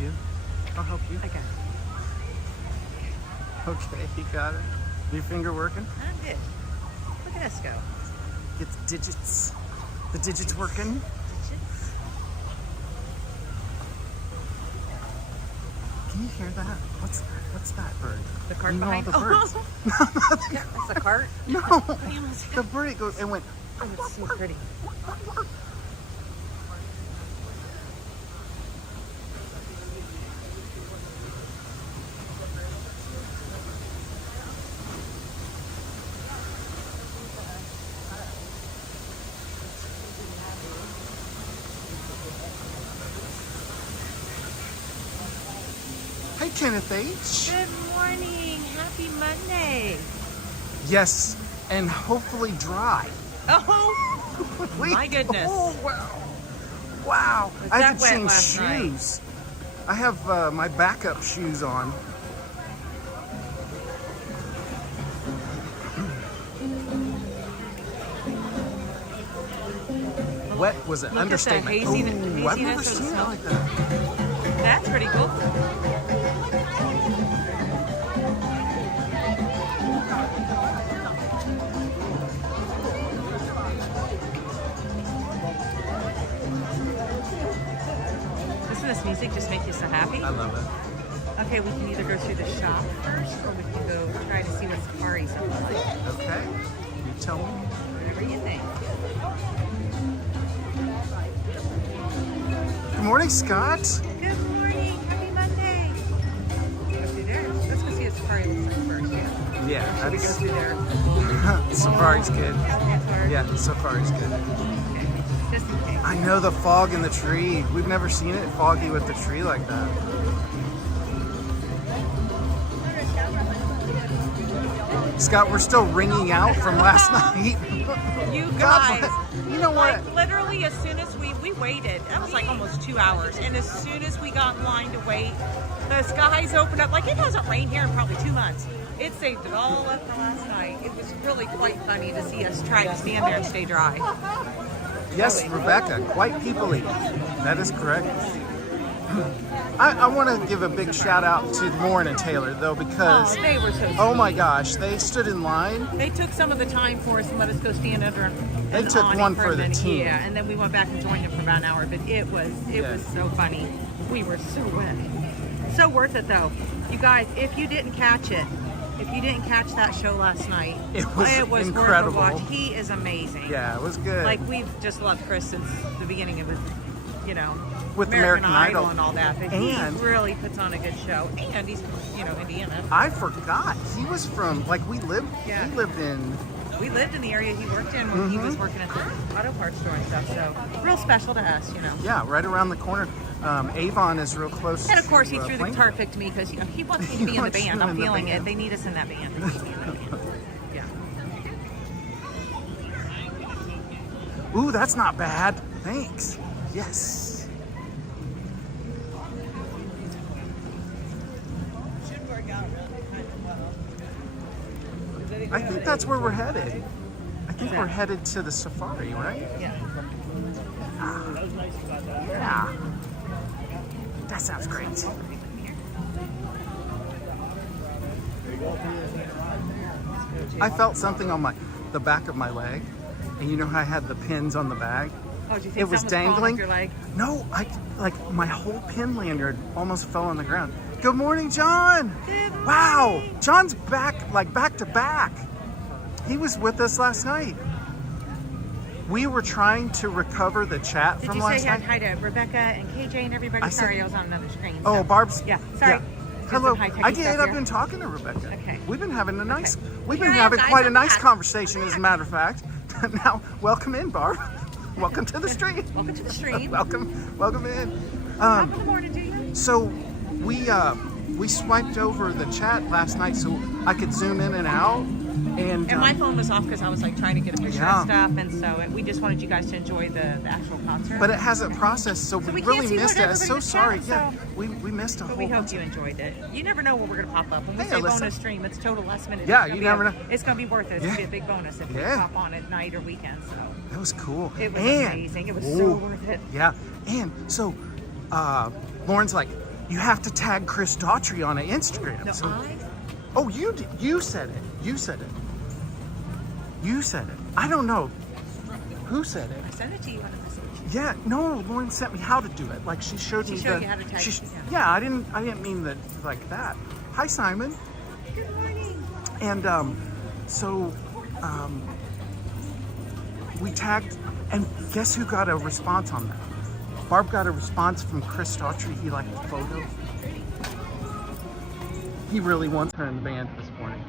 You? I'll help you. I got it. Okay, you got it. Your finger working? I'm good. Look at us go. Get the digits. The digits working. Digits. Can you hear that? What's that bird? The cart you know behind. all the birds. That's a cart. No, I almost the bird it goes and went. Oh, it's so pretty. Hey, Kenneth H. Good morning. Happy Monday. Yes, and hopefully dry. Oh, my goodness. Oh, wow. Wow. Was I that haven't wet seen last night? shoes. I have my backup shoes on. Wet was an Look understatement. at the Ooh, I've never haziness of the seen it snow. like that. That's pretty cool. Doesn't this music just make you so happy? I love it. Okay, we can either go through the shop first, or we can go try to see what safari's up like. Okay. You tell me. Whatever you think. Good morning, Scott. Good morning. Happy Monday. Go through there. Let's go see what safari looks like first. Yeah. Yeah, Should we go that's through there? Safari's good. That's hard. Yeah, Safari's good. Okay. Just in case. I know the fog in the tree. We've never seen it foggy with the tree like that. Scott, we're still ringing out from last night. You God, guys. you know what? Like, literally, as soon as we waited, that was like almost 2 hours. And as soon as we got in line to wait, the skies opened up. Like, it hasn't rained here in probably 2 months. It saved it all up for last night. It was really quite funny to see us try to stand there and stay dry. Yes, Rebecca, quite people-y. That is correct. I want to give a big shout out to Lauren and Taylor, though, because Oh, they were so sweet. oh my gosh, they stood in line. They took some of the time for us and let us go stand under They an took awning one for for a the minute. team. Yeah, and then we went back and joined them for about an hour. But it was so funny. We were so wet. So worth it though, you guys. If you didn't catch it, if you didn't catch that show last night, It was incredible. worth a watch. He is amazing. Yeah, it was good. Like, we've just loved Chris since the beginning of his, With American American Idol Idol. and all that. But And- he really puts on a good show. And he's from, Indiana. I forgot he was from we lived. Yeah. He lived in. We lived in the area he worked in when he was working at the auto parts store and stuff. So real special to us, Yeah, right around the corner. Avon is real close. And of course, he to, threw the Plainview. guitar pick to me because he wants me to He be in the wants you band. I'm in the feeling band. it. They need us in that band. They need me in that band. Yeah. Ooh, that's not bad. Thanks. Yes. I think that's where we're headed. I think we're headed to the safari, right? Yeah. Yeah. That sounds great. I felt something on the back of my leg, and you know how I had the pins on the bag? Oh, do you think It was something falling dangling. off your leg? No, my whole pin lanyard almost fell on the ground. Good morning, John. Good Wow, John's back back to back. He was with us last night. We were trying to recover the chat Did from you last say night. hi to Rebecca and KJ and everybody? I said- Sorry, I was on another screen. Oh, so. Barb's. Yeah, sorry. Hello. Hi, I did. stuff I've here. been talking to Rebecca. Okay. We've been having a nice. Okay. We've Here been I am, having guys. quite a I'm nice back. conversation, as a matter of fact. Now, welcome in, Barb. Welcome to the stream. Welcome to the stream. welcome in. Top of the morning to you. So we swiped over the chat last night so I could zoom in and out. And my phone was off because I was trying to get a picture Yeah. and stuff, and so we just wanted you guys to enjoy the actual concert. but it hasn't processed, so we we can't really see missed what it. I'm so everybody's sorry. chat, Yeah, so- we missed a But whole we hope bunch you of- enjoyed it. You never know what we're going to pop up. When we Hey, say Alyssa. bonus stream, it's total last minute. Yeah, It's gonna you be never know. It's going to be worth it. It's Yeah. going to be a big bonus if we Yeah. pop on at night or weekend. So That was cool. it was And- amazing. It was so Ooh. worth it. Yeah, and so Lauren's like, You have to tag Chris Daughtry on Instagram. No, So, I. oh, you did. You said it. You said it. You said it. I don't know. Who said it? I sent it to you on a message. Yeah, no, Lauren sent me how to do it. Like she showed me She showed you how to tag it, yeah, I didn't mean that like that. Hi Simon. Good morning. And we tagged, and guess who got a response on that? Barb got a response from Chris Daughtry. He liked the photo. He really wants her in the band this morning.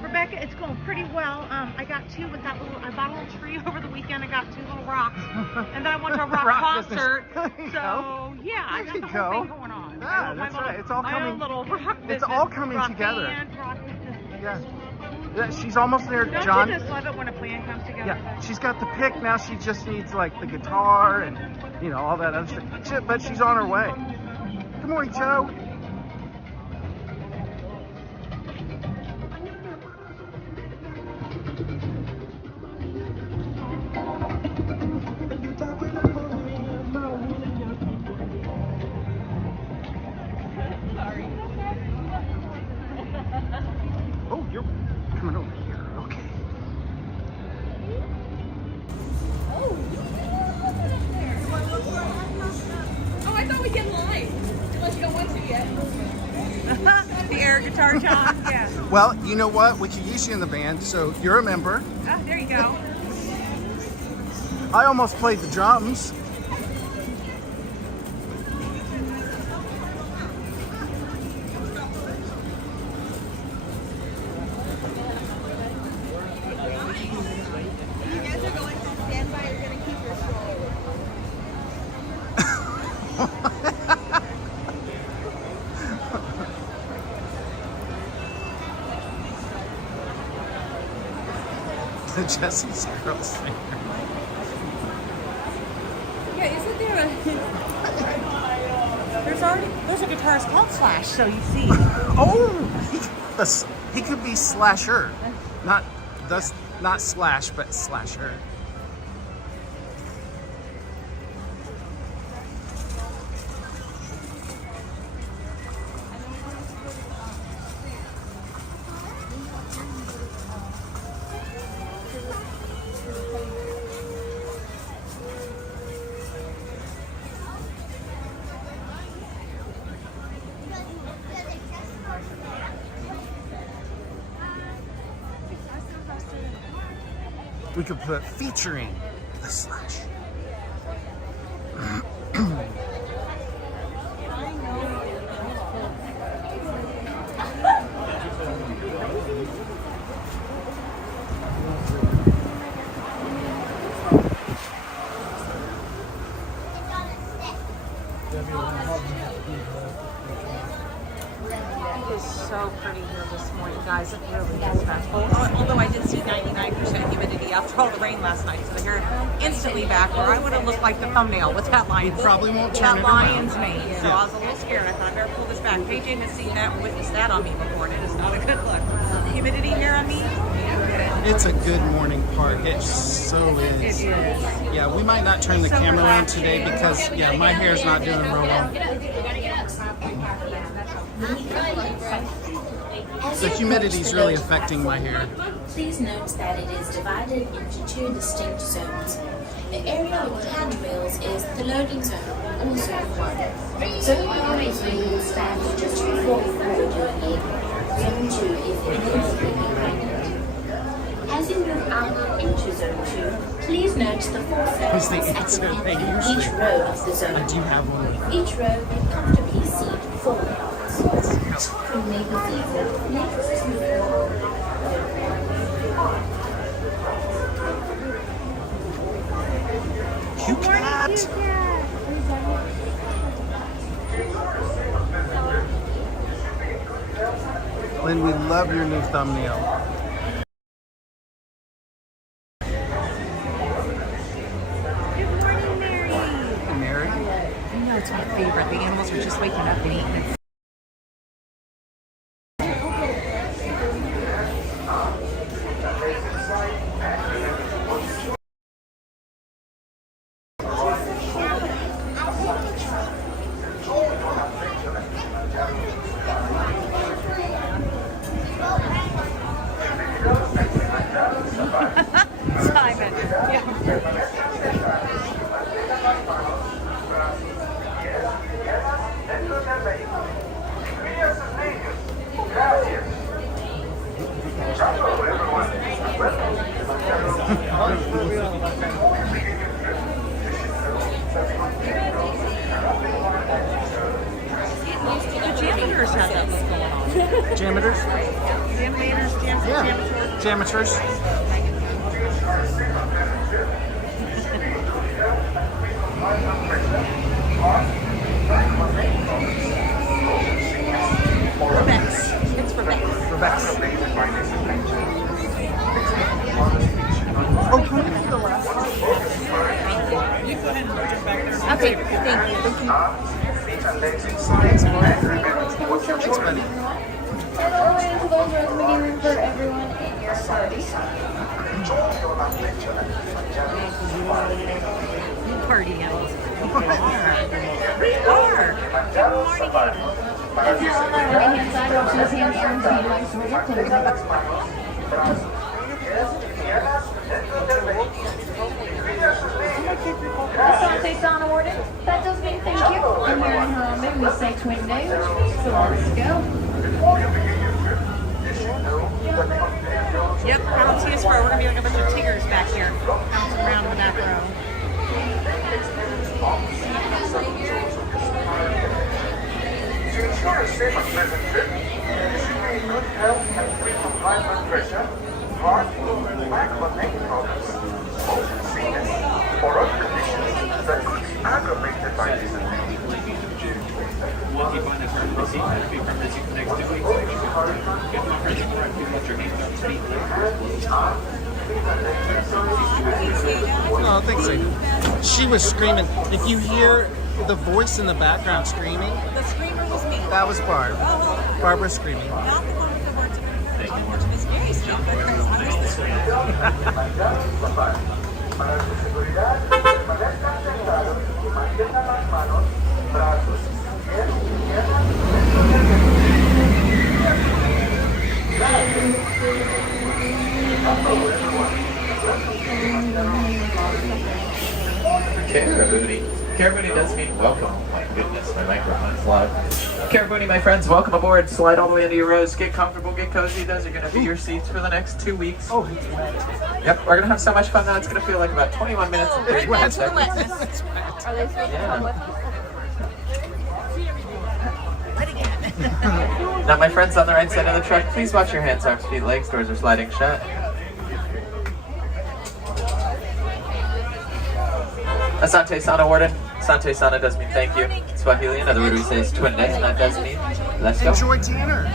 Rebecca, it's going pretty well. I got two with that little. I bought a little tree over the weekend. I got two little rocks, and then I went to a rock concert. So yeah, I got the whole thing going on. Yeah, that's right. It's all coming. It's all coming together. Yeah. Yeah, she's almost there, Don't John. you just love it when a plan comes together? Yeah, she's got the pick now. She just needs like the guitar and all that other stuff. But she's on her way. Good morning, Joe. Oh, you're coming over here. Okay. Oh, I thought we get live. Unless you don't want to yet. The air guitar, John. Yeah. Well, you know what? We could use you in the band, so you're a member. Oh, there you go. I almost played the drums. You guys are going to stand by. You're going to keep your stroll. The Jesse's Girl Singer. Yeah, isn't there a... There's a guitarist called Slash, so you see. Oh, he could be Slasher, not Slash, but Slasher. We could put featuring the Slash. It is so pretty here this morning, guys. It really is magical. Although I did see 99% humidity after all the rain last night, so the hair instantly back where I would have looked like the thumbnail with that lion. Probably won't turn that it lion's around. mane. So I was a little scared. I thought I better pull this back. KJ has seen that and witnessed that on me before, and it is not a good look. Humidity here on me. It's a good morning park. It so is. It is. Yeah, we might not turn the So camera around relaxing. today because my hair's not doing real well. The humidity's really affecting my hair. Please note that it is divided into two distinct zones. The area with handrails is the loading zone, or zone 1. Zone 1 is where you will stand just before you board your vehicle. Zone 2 is immediately behind it. As you move out into Zone 2, please note the 4 Who's the surfaces at answer the they end of usually each row of the I zone. do have one. Each row can comfortably seat 4 yards. From Maple Season, next is Cute cat. Lynn, we love your new thumbnail. Good morning, Mary. Mary? You know it's my favorite. The animals are just waking up and eating. stuff going on. Jameters? Jam-maners, Yeah. Jameters. Rebecca's. It's Rebecca's. Rebecca's. Oh, can we get the last one? Okay, thank you. Thanks, buddy. And all the way into those room room for everyone in your party. Party animals. We are. Good morning. If you're on that right hand side, watch those hands turn to be like Sweigert closing. Asante San awarded. That does mean thank you. And here in Harambe, we say twin day, which means so let's go. Yep, round two is for. We're going to be like a bunch of tigers back here. Bouncing around in the back row. To ensure a safe and pleasant trip, you should be in good health and free from high blood pressure, heart, back or neck problems, motion sickness, or other conditions that could be aggravated by this event. Once you find a firm receipt, that'll be from receipt for the next 2 weeks. Make sure you get my credit card, you let your hands up, feet Oh, thanks, Sadie. She was screaming. If you hear the voice in the background screaming, The screamer was me. that was Barb. Oh, Barbara screaming. not the one with the words of encouragement, which was very sweet, but I was the screamer. Para su seguridad, permanezcan sentados y mantengan las manos, brazos, pies y piernas Carabooty does mean welcome. Oh my goodness, my microphone's loud. Carabooty, my friends, welcome aboard. Slide all the way into your rows. Get comfortable, get cozy. Those are going to be your seats for the next 2 weeks. Oh, it's wet. Yep, we're going to have so much fun now. It's going to feel like about 21 minutes and 35 seconds. It's wet. Are they supposed to come with us? Now, my friends on the right side of the truck, please watch your hands, arms, feet, legs. Doors are sliding shut. Asante Sana awarded. Asante Sana does mean thank you. Swahili, another word we say is twin day, and that does mean let's go. Enjoy dinner.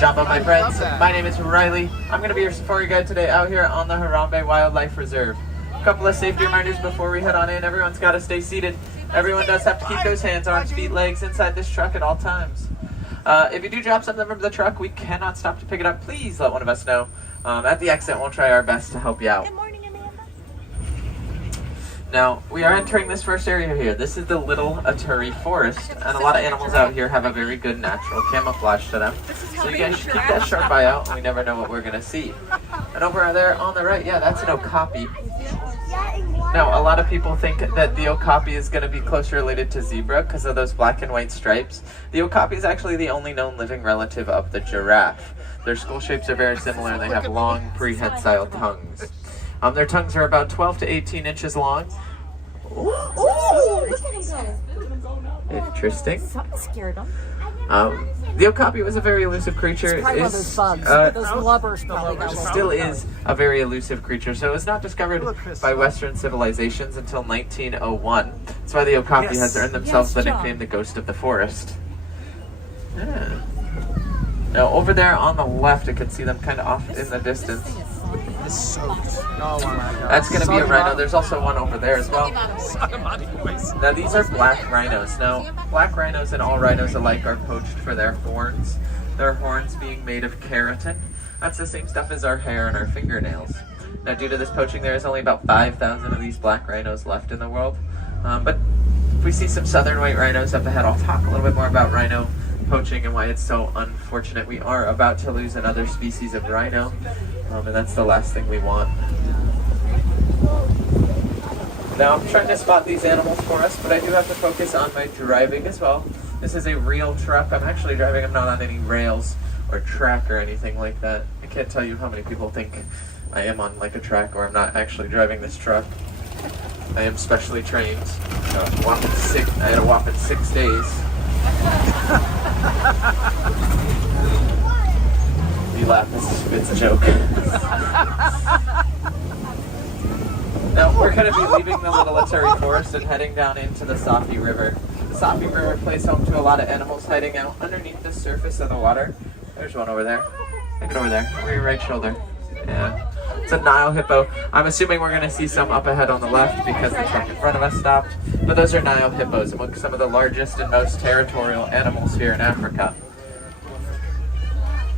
Jumbo, my friends. Love that. My name is Riley. I'm going to be your safari guide today out here on the Harambe Wildlife Reserve. A couple of safety reminders before we head on in. Everyone's got to stay seated. Everyone does have to keep those hands, arms, feet, legs inside this truck at all times. If you do drop something from the truck, we cannot stop to pick it up. Please let one of us know. At the exit, we'll try our best to help you out. Good morning, Amanda. Now, we are entering this first area here. This is the Little Aturi Forest, and a lot of animals out here have a very good natural camouflage to them. So you guys should keep that sharp eye out, and we never know what we're going to see. And over there on the right, yeah, that's an okapi. Now, a lot of people think that the okapi is going to be closely related to zebra because of those black and white stripes. The okapi is actually the only known living relative of the giraffe. Their skull shapes are very similar, and they have long, prehensile tongues. Their tongues are about 12 to 18 inches long. Ooh, look at him go. Interesting. Something scared him. The okapi was a very elusive creature. Probably one of those bugs. Those lubbers probably got one. Still is a very elusive creature, so it was not discovered by Western civilizations until 1901. That's why the okapi has earned themselves the nickname the Ghost of the Forest. Yeah. Now over there on the left, I can see them kind of off in the distance. It's soaked. Oh my God. That's going to be a rhino. There's also one over there as well. Sodomati boys. Now these are black rhinos. Now, black rhinos and all rhinos alike are poached for their horns. Their horns being made of keratin. That's the same stuff as our hair and our fingernails. Now due to this poaching, there is only about 5,000 of these black rhinos left in the world. But if we see some southern white rhinos up ahead, I'll talk a little bit more about rhino poaching and why it's so unfortunate. We are about to lose another species of rhino, and that's the last thing we want. Now I'm trying to spot these animals for us, but I do have to focus on my driving as well. This is a real truck. I'm actually driving. I'm not on any rails or track or anything like that. I can't tell you how many people think I am on like a track or I'm not actually driving this truck. I am specially trained. I had a whopping 6 days. You laugh, it's a joke. Now, we're going to be leaving the Little Aturi Forest and heading down into the Safi River. The Safi River plays home to a lot of animals hiding out underneath the surface of the water. There's one over there. Take it over there, over your right shoulder. Yeah. It's a Nile hippo. I'm assuming we're going to see some up ahead on the left because the truck in front of us stopped. But those are Nile hippos, among some of the largest and most territorial animals here in Africa.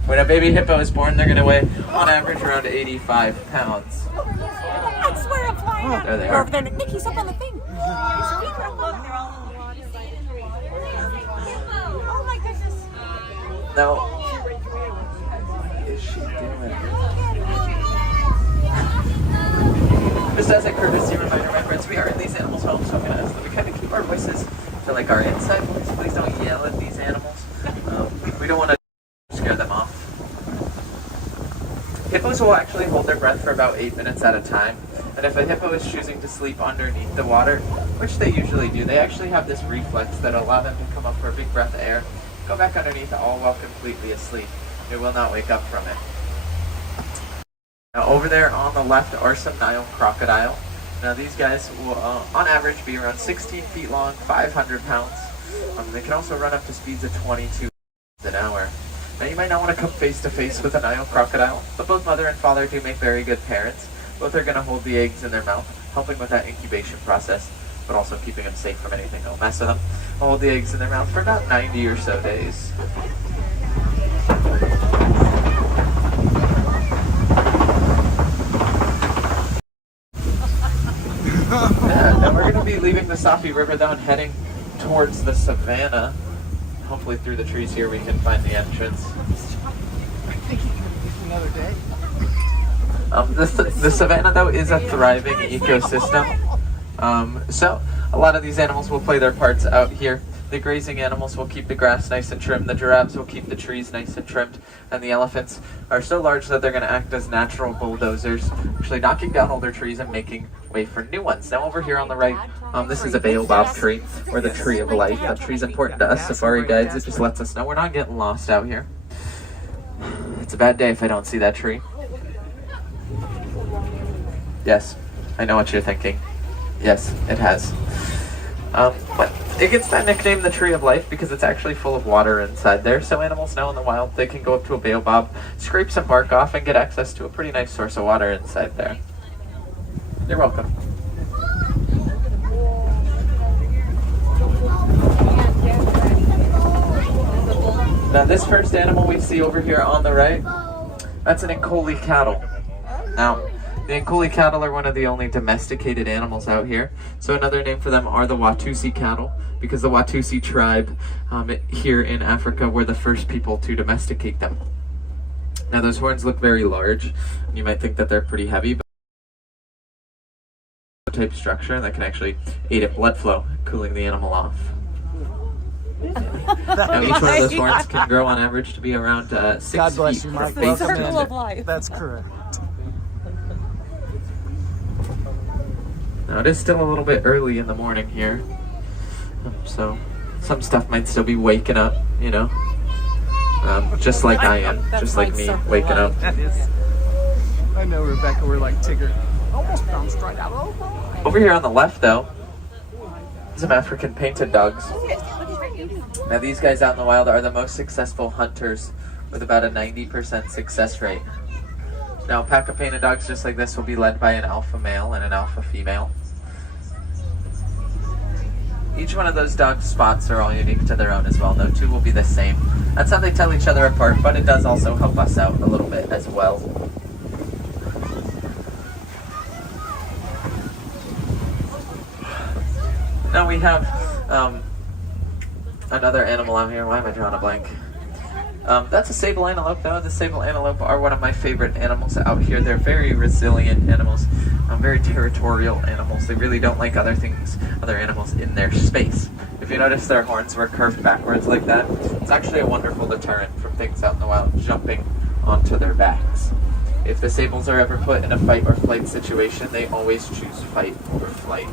When a baby hippo is born, they're going to weigh, on average, around 85 pounds. I swear I'm flying out. There they They're are. over there. Nikki's up on the thing. Look, they're all in the water. Oh my goodness. Now, what is she doing? Just as a courtesy reminder, my friends, we are in these animals' homes, so I'm going to ask that we kind of keep our voices to like our inside voice. Please don't yell at these animals. We don't want to scare them off. Hippos will actually hold their breath for about 8 minutes at a time, and if a hippo is choosing to sleep underneath the water, which they usually do, they actually have this reflex that allow them to come up for a big breath of air, go back underneath all while completely asleep. They will not wake up from it. Now over there on the left are some Nile crocodile. Now these guys will on average be around 16 feet long, 500 pounds. They can also run up to speeds of 22 an hour. Now you might not want to come face to face with a Nile crocodile, but both mother and father do make very good parents. Both are going to hold the eggs in their mouth, helping with that incubation process, but also keeping them safe from anything that'll mess with them. They'll hold the eggs in their mouth for about 90 or so days. Now we're going to be leaving the Safi River though and heading towards the savannah. Hopefully through the trees here we can find the entrance. I think you can get another day. The savannah though is a thriving ecosystem. So a lot of these animals will play their parts out here. The grazing animals will keep the grass nice and trimmed, the giraffes will keep the trees nice and trimmed, and the elephants are so large that they're going to act as natural bulldozers, actually knocking down older trees and making way for new ones. Now over here on the right, this is a baobab tree, or the tree of life. That tree's important to us safari guides. It just lets us know we're not getting lost out here. It's a bad day if I don't see that tree. Yes, I know what you're thinking. Yes, it has. But it gets that nickname, the Tree of Life, because it's actually full of water inside there, so animals know in the wild they can go up to a baobab, scrape some bark off, and get access to a pretty nice source of water inside there. You're welcome. Now this first animal we see over here on the right, that's an Nkoli cattle. Now, the Nkoli cattle are one of the only domesticated animals out here. So another name for them are the Watusi cattle, because the Watusi tribe here in Africa were the first people to domesticate them. Now those horns look very large, and you might think that they're pretty heavy, but type structure that can actually aid in blood flow, cooling the animal off. Now each one of those horns can grow on average to be around 6 God bless feet you, from Mike. base to Welcome end. Circle of life. That's correct. Now it is still a little bit early in the morning here, so some stuff might still be waking up, you know, just like I am, just like me waking up. That is. I know, Rebecca, we're like Tigger. Almost bounced right out of the line. Over here on the left, though, some African painted dogs. Now these guys out in the wild are the most successful hunters with about a 90% success rate. Now a pack of painted dogs just like this will be led by an alpha male and an alpha female. Each one of those dog spots are all unique to their own as well. No two will be the same. That's how they tell each other apart, but it does also help us out a little bit as well. Now we have another animal out here. Why am I drawing a blank? That's a sable antelope though. The sable antelope are one of my favorite animals out here. They're very resilient animals, very territorial animals. They really don't like other animals in their space. If you notice their horns were curved backwards like that, it's actually a wonderful deterrent from things out in the wild jumping onto their backs. If the sables are ever put in a fight or flight situation, they always choose fight over flight.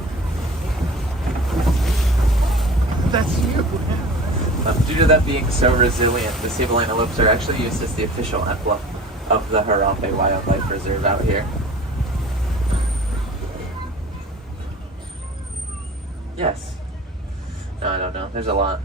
That's you. Due to them being so resilient, the sable antelopes are actually used as the official emblem of the Harambe Wildlife Reserve out here. Yes. No, I don't know. There's a lot.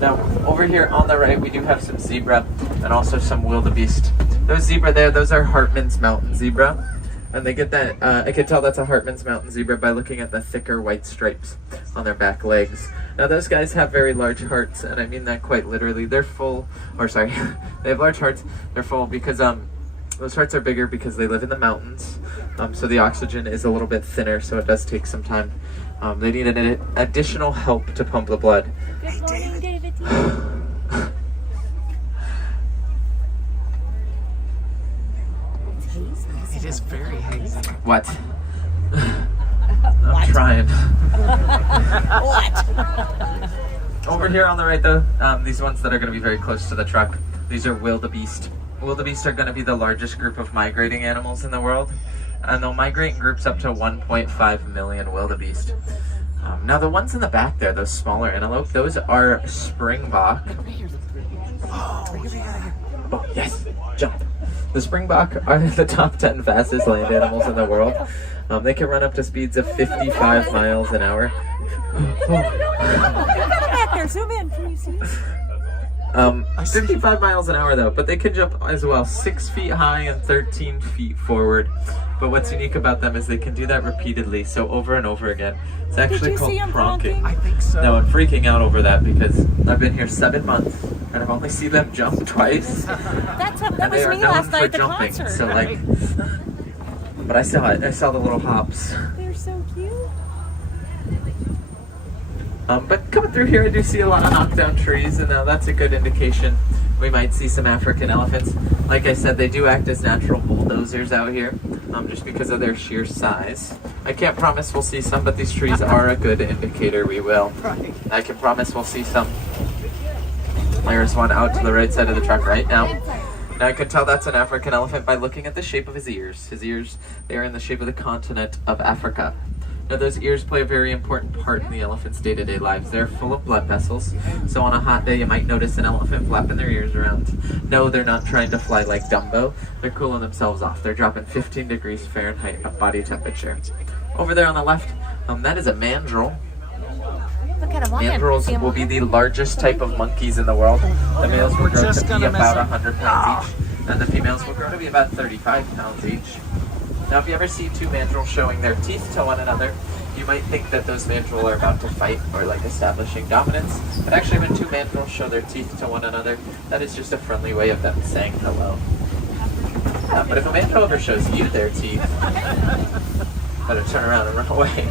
Now, over here on the right, we do have some zebra and also some wildebeest. Those zebra there, those are Hartman's Mountain zebra. And they get that, I can tell that's a Hartman's Mountain zebra by looking at the thicker white stripes on their back legs. Now those guys have very large hearts, and I mean that quite literally. They're full, or sorry, they have large hearts. They're full because those hearts are bigger because they live in the mountains. So the oxygen is a little bit thinner, so it does take some time. They need an additional help to pump the blood. Good morning, David. It is very hazy. What? I'm trying. What? Over here on the right though, these ones that are going to be very close to the truck, these are wildebeest. Wildebeest are going to be the largest group of migrating animals in the world, and they'll migrate in groups up to 1.5 million wildebeest. Now the ones in the back there, those smaller antelope, those are springbok. Oh yes, jump. The springbok are the top 10 fastest land animals in the world. They can run up to speeds of 55 miles an hour. Back there, zoom in. Can you see? 55 miles an hour though, but they can jump as well, 6 feet high and 13 feet forward. But what's unique about them is they can do that repeatedly, so over and over again. It's actually called pronking. I think so. No, I'm freaking out over that because I've been here 7 months and I've only seen them jump twice. That was me last night at the concert. So like, but I saw it. I saw the little hops. They're so cute. But coming through here, I do see a lot of knockdown trees, and that's a good indication we might see some African elephants. Like I said, they do act as natural bulldozers out here, just because of their sheer size. I can't promise we'll see some, but these trees are a good indicator we will. I can promise we'll see some. There's one out to the right side of the truck right now. Now I can tell that's an African elephant by looking at the shape of his ears. His ears, they are in the shape of the continent of Africa. Now those ears play a very important part in the elephant's day-to-day lives. They're full of blood vessels, so on a hot day you might notice an elephant flapping their ears around. No, they're not trying to fly like Dumbo. They're cooling themselves off. They're dropping 15 degrees Fahrenheit of body temperature. Over there on the left, that is a mandrill. Look at him. Mandrills will be the largest type of monkeys in the world. The males will grow to be about 100 pounds each, and the females will grow to be about 35 pounds each. Now, if you ever see two mandrills showing their teeth to one another, you might think that those mandrills are about to fight or like establishing dominance. But actually, when two mandrills show their teeth to one another, that is just a friendly way of them saying hello. But if a mandrill ever shows you their teeth, better turn around and run away.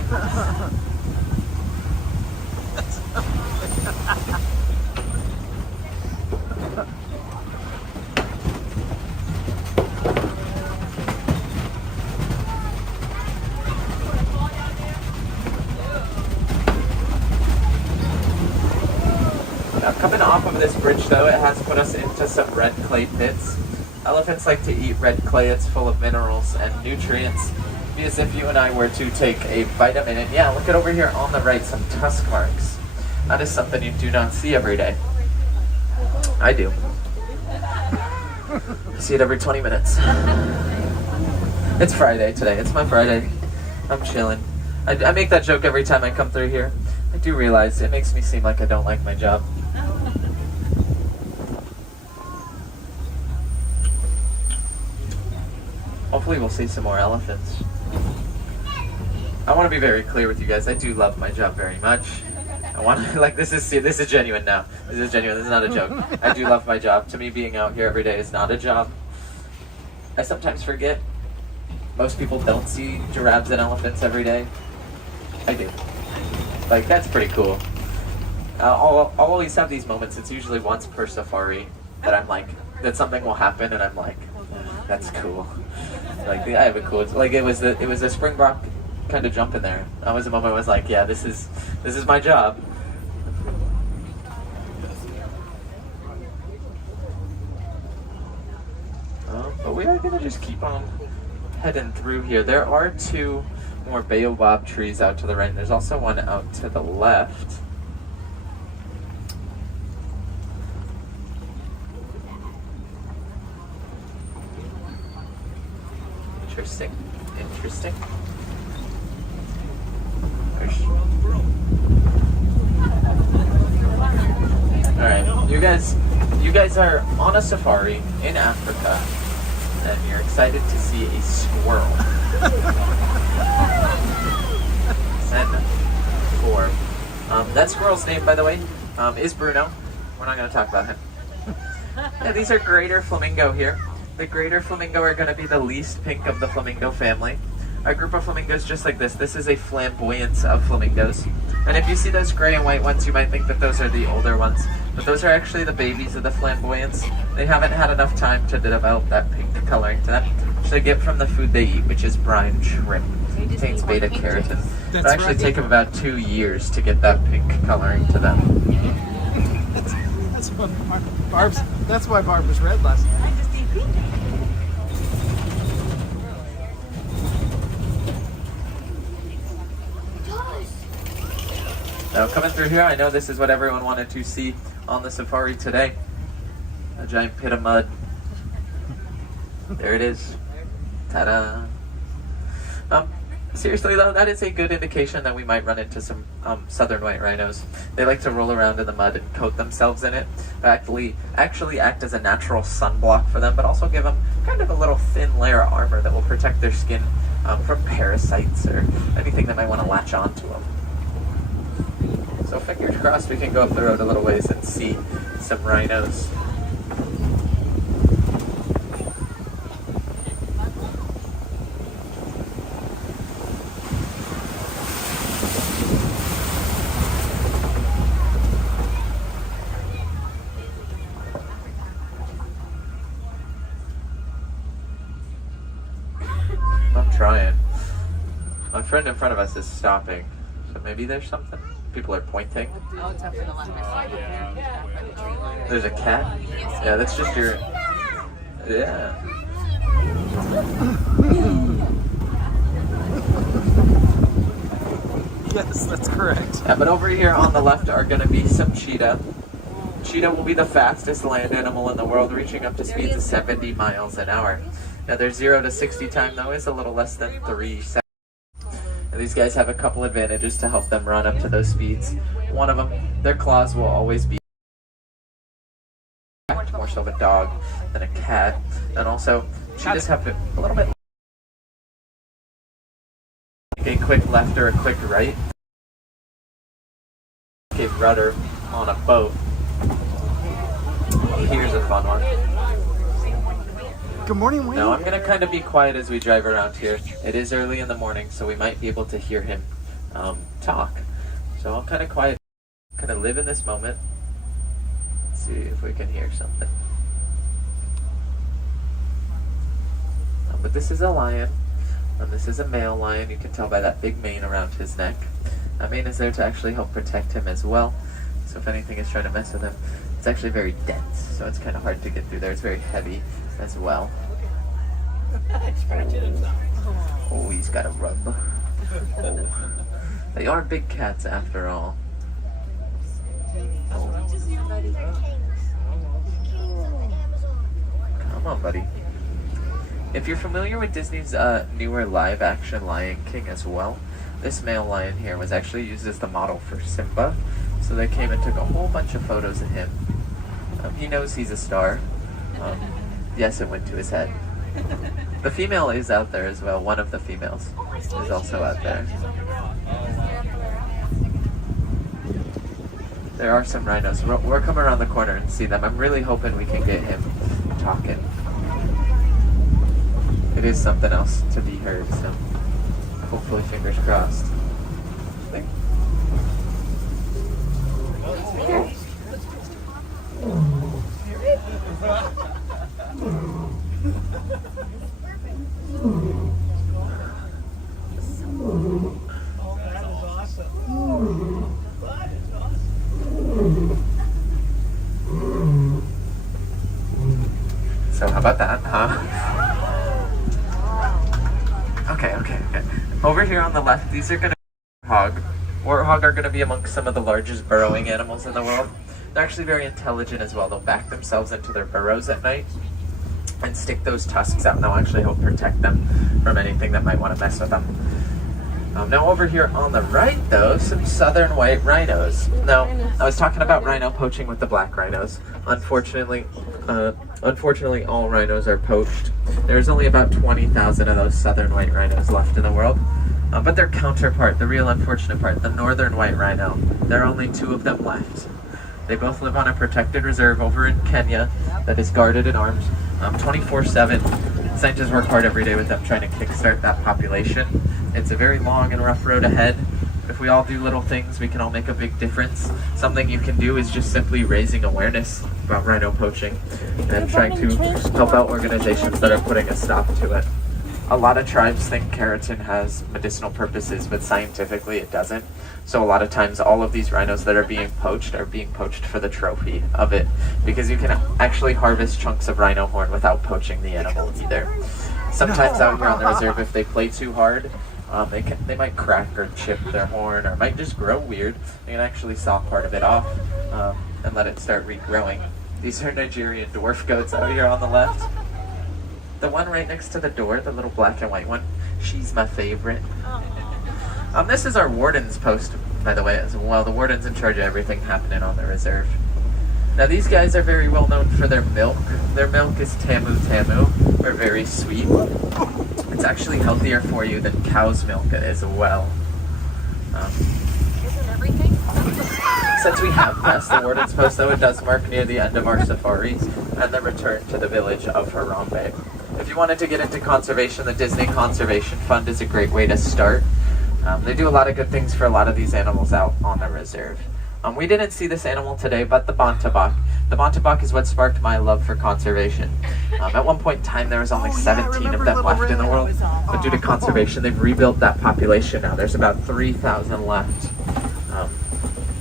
Coming off of this bridge though, it has put us into some red clay pits. Elephants like to eat red clay. It's full of minerals and nutrients. It'd be as if you and I were to take a vitamin, and yeah, look at over here on the right, some tusk marks. That is something you do not see every day. I do. I see it every 20 minutes. It's Friday today. It's my Friday. I'm chilling. I make that joke every time I come through here. I do realize it makes me seem like I don't like my job. Hopefully we'll see some more elephants. I want to be very clear with you guys. I do love my job very much. I want to, like, this is genuine now. This is genuine. This is not a joke. I do love my job. To me, being out here every day is not a job. I sometimes forget. Most people don't see giraffes and elephants every day. I do. Like, that's pretty cool. I'll always have these moments. It's usually once per safari that I'm like, that something will happen and I'm like, that's cool. Like, I have a cool, like, it was a springbok kind of jump in there. That was a moment I was like, yeah, this is my job. just keep on heading through here. There are 2 more baobab trees out to the right. There's also one out to the left. Interesting. Alright, you guys are on a safari in Africa, and you're excited to see a squirrel. And 4. That squirrel's name, by the way, is Bruno. We're not going to talk about him. Yeah, these are greater flamingo here. The greater flamingo are going to be the least pink of the flamingo family. A group of flamingos just like this. This is a flamboyance of flamingos. And if you see those gray and white ones, you might think that those are the older ones. But those are actually the babies of the flamboyance. They haven't had enough time to develop that pink coloring to them, which they get from the food they eat, which is brine shrimp. It contains beta carotene. It'll actually take them about 2 years to get that pink coloring to them. That's why Barb was red last night. Now coming through here, I know this is what everyone wanted to see on the safari today. A giant pit of mud. There it is. Ta-da! Seriously though, that is a good indication that we might run into some southern white rhinos. They like to roll around in the mud and coat themselves in it. Actually act as a natural sunblock for them, but also give them kind of a little thin layer of armor that will protect their skin from parasites or anything that might want to latch onto them. So fingers crossed we can go up the road a little ways and see some rhinos. I'm trying. My friend in front of us is stopping, so maybe there's something. People are pointing. Oh, it's up to the left. There's a cat? Yeah, that's just your... Yeah. Yes, that's correct. Yeah, but over here on the left are going to be some cheetah. Cheetah will be the fastest land animal in the world, reaching up to speeds of 70 miles an hour. Now their 0 to 60 time, though, is a little less than 3 seconds. And these guys have a couple advantages to help them run up to those speeds. One of them, their claws will always be more so of a dog than a cat. And also, cheetahs have a little bit a quick left or a quick right. A rudder on a boat. Here's a fun one. Good morning, Wayne. Now I'm going to kind of be quiet as we drive around here. It is early in the morning, so we might be able to hear him talk. So I'm kind of quiet, kind of live in this moment. Let's see if we can hear something. But this is a lion, and this is a male lion. You can tell by that big mane around his neck. That mane is there to actually help protect him as well. So if anything is trying to mess with him, it's actually very dense, so it's kind of hard to get through there. It's very heavy as well. Oh, he's got a rub. Oh. They are big cats after all. Oh. Come on, buddy. If you're familiar with Disney's newer live-action Lion King as well, this male lion here was actually used as the model for Simba. So they came and took a whole bunch of photos of him. He knows he's a star. Yes, it went to his head. The female is out there as well. One of the females is also out there. There are some rhinos. We're coming around the corner and see them. I'm really hoping we can get him talking. It is something else to be heard, so hopefully fingers crossed. So how about that, huh? Over here on the left, these are going to be warthog. Warthog are going to be amongst some of the largest burrowing animals in the world. They're actually very intelligent as well. They'll back themselves into their burrows at night and stick those tusks out, and they'll actually help protect them from anything that might want to mess with them. Now over here on the right, though, some southern white rhinos. Now, I was talking about rhino poaching with the black rhinos. Unfortunately, all rhinos are poached. There's only about 20,000 of those southern white rhinos left in the world. But their counterpart, the real unfortunate part, the northern white rhino, there are only 2 of them left. They both live on a protected reserve over in Kenya that is guarded and armed 24/7. Scientists work hard every day with them trying to kickstart that population. It's a very long and rough road ahead. If we all do little things, we can all make a big difference. Something you can do is just simply raising awareness about rhino poaching and trying to help out organizations that are putting a stop to it. A lot of tribes think keratin has medicinal purposes, but scientifically it doesn't. So a lot of times all of these rhinos that are being poached for the trophy of it, because you can actually harvest chunks of rhino horn without poaching the animal either. Sometimes out here on the reserve, if they play too hard, they might crack or chip their horn, or might just grow weird. They can actually saw part of it off and let it start regrowing. These are Nigerian dwarf goats out here on the left. The one right next to the door, the little black and white one, she's my favorite. This is our warden's post, by the way, as well. The warden's in charge of everything happening on the reserve. Now these guys are very well known for their milk. Their milk is tamu tamu, or very sweet. It's actually healthier for you than cow's milk as well. Isn't everything? Since we have passed the warden's post, though, it does mark near the end of our safaris and the return to the village of Harambe. If you wanted to get into conservation, the Disney Conservation Fund is a great way to start. They do a lot of good things for a lot of these animals out on the reserve. We didn't see this animal today, but the bontebok. The bontebok is what sparked my love for conservation. At one point in time, there was only 17 of them left in the world, but due to conservation, they've rebuilt that population now. There's about 3,000 left.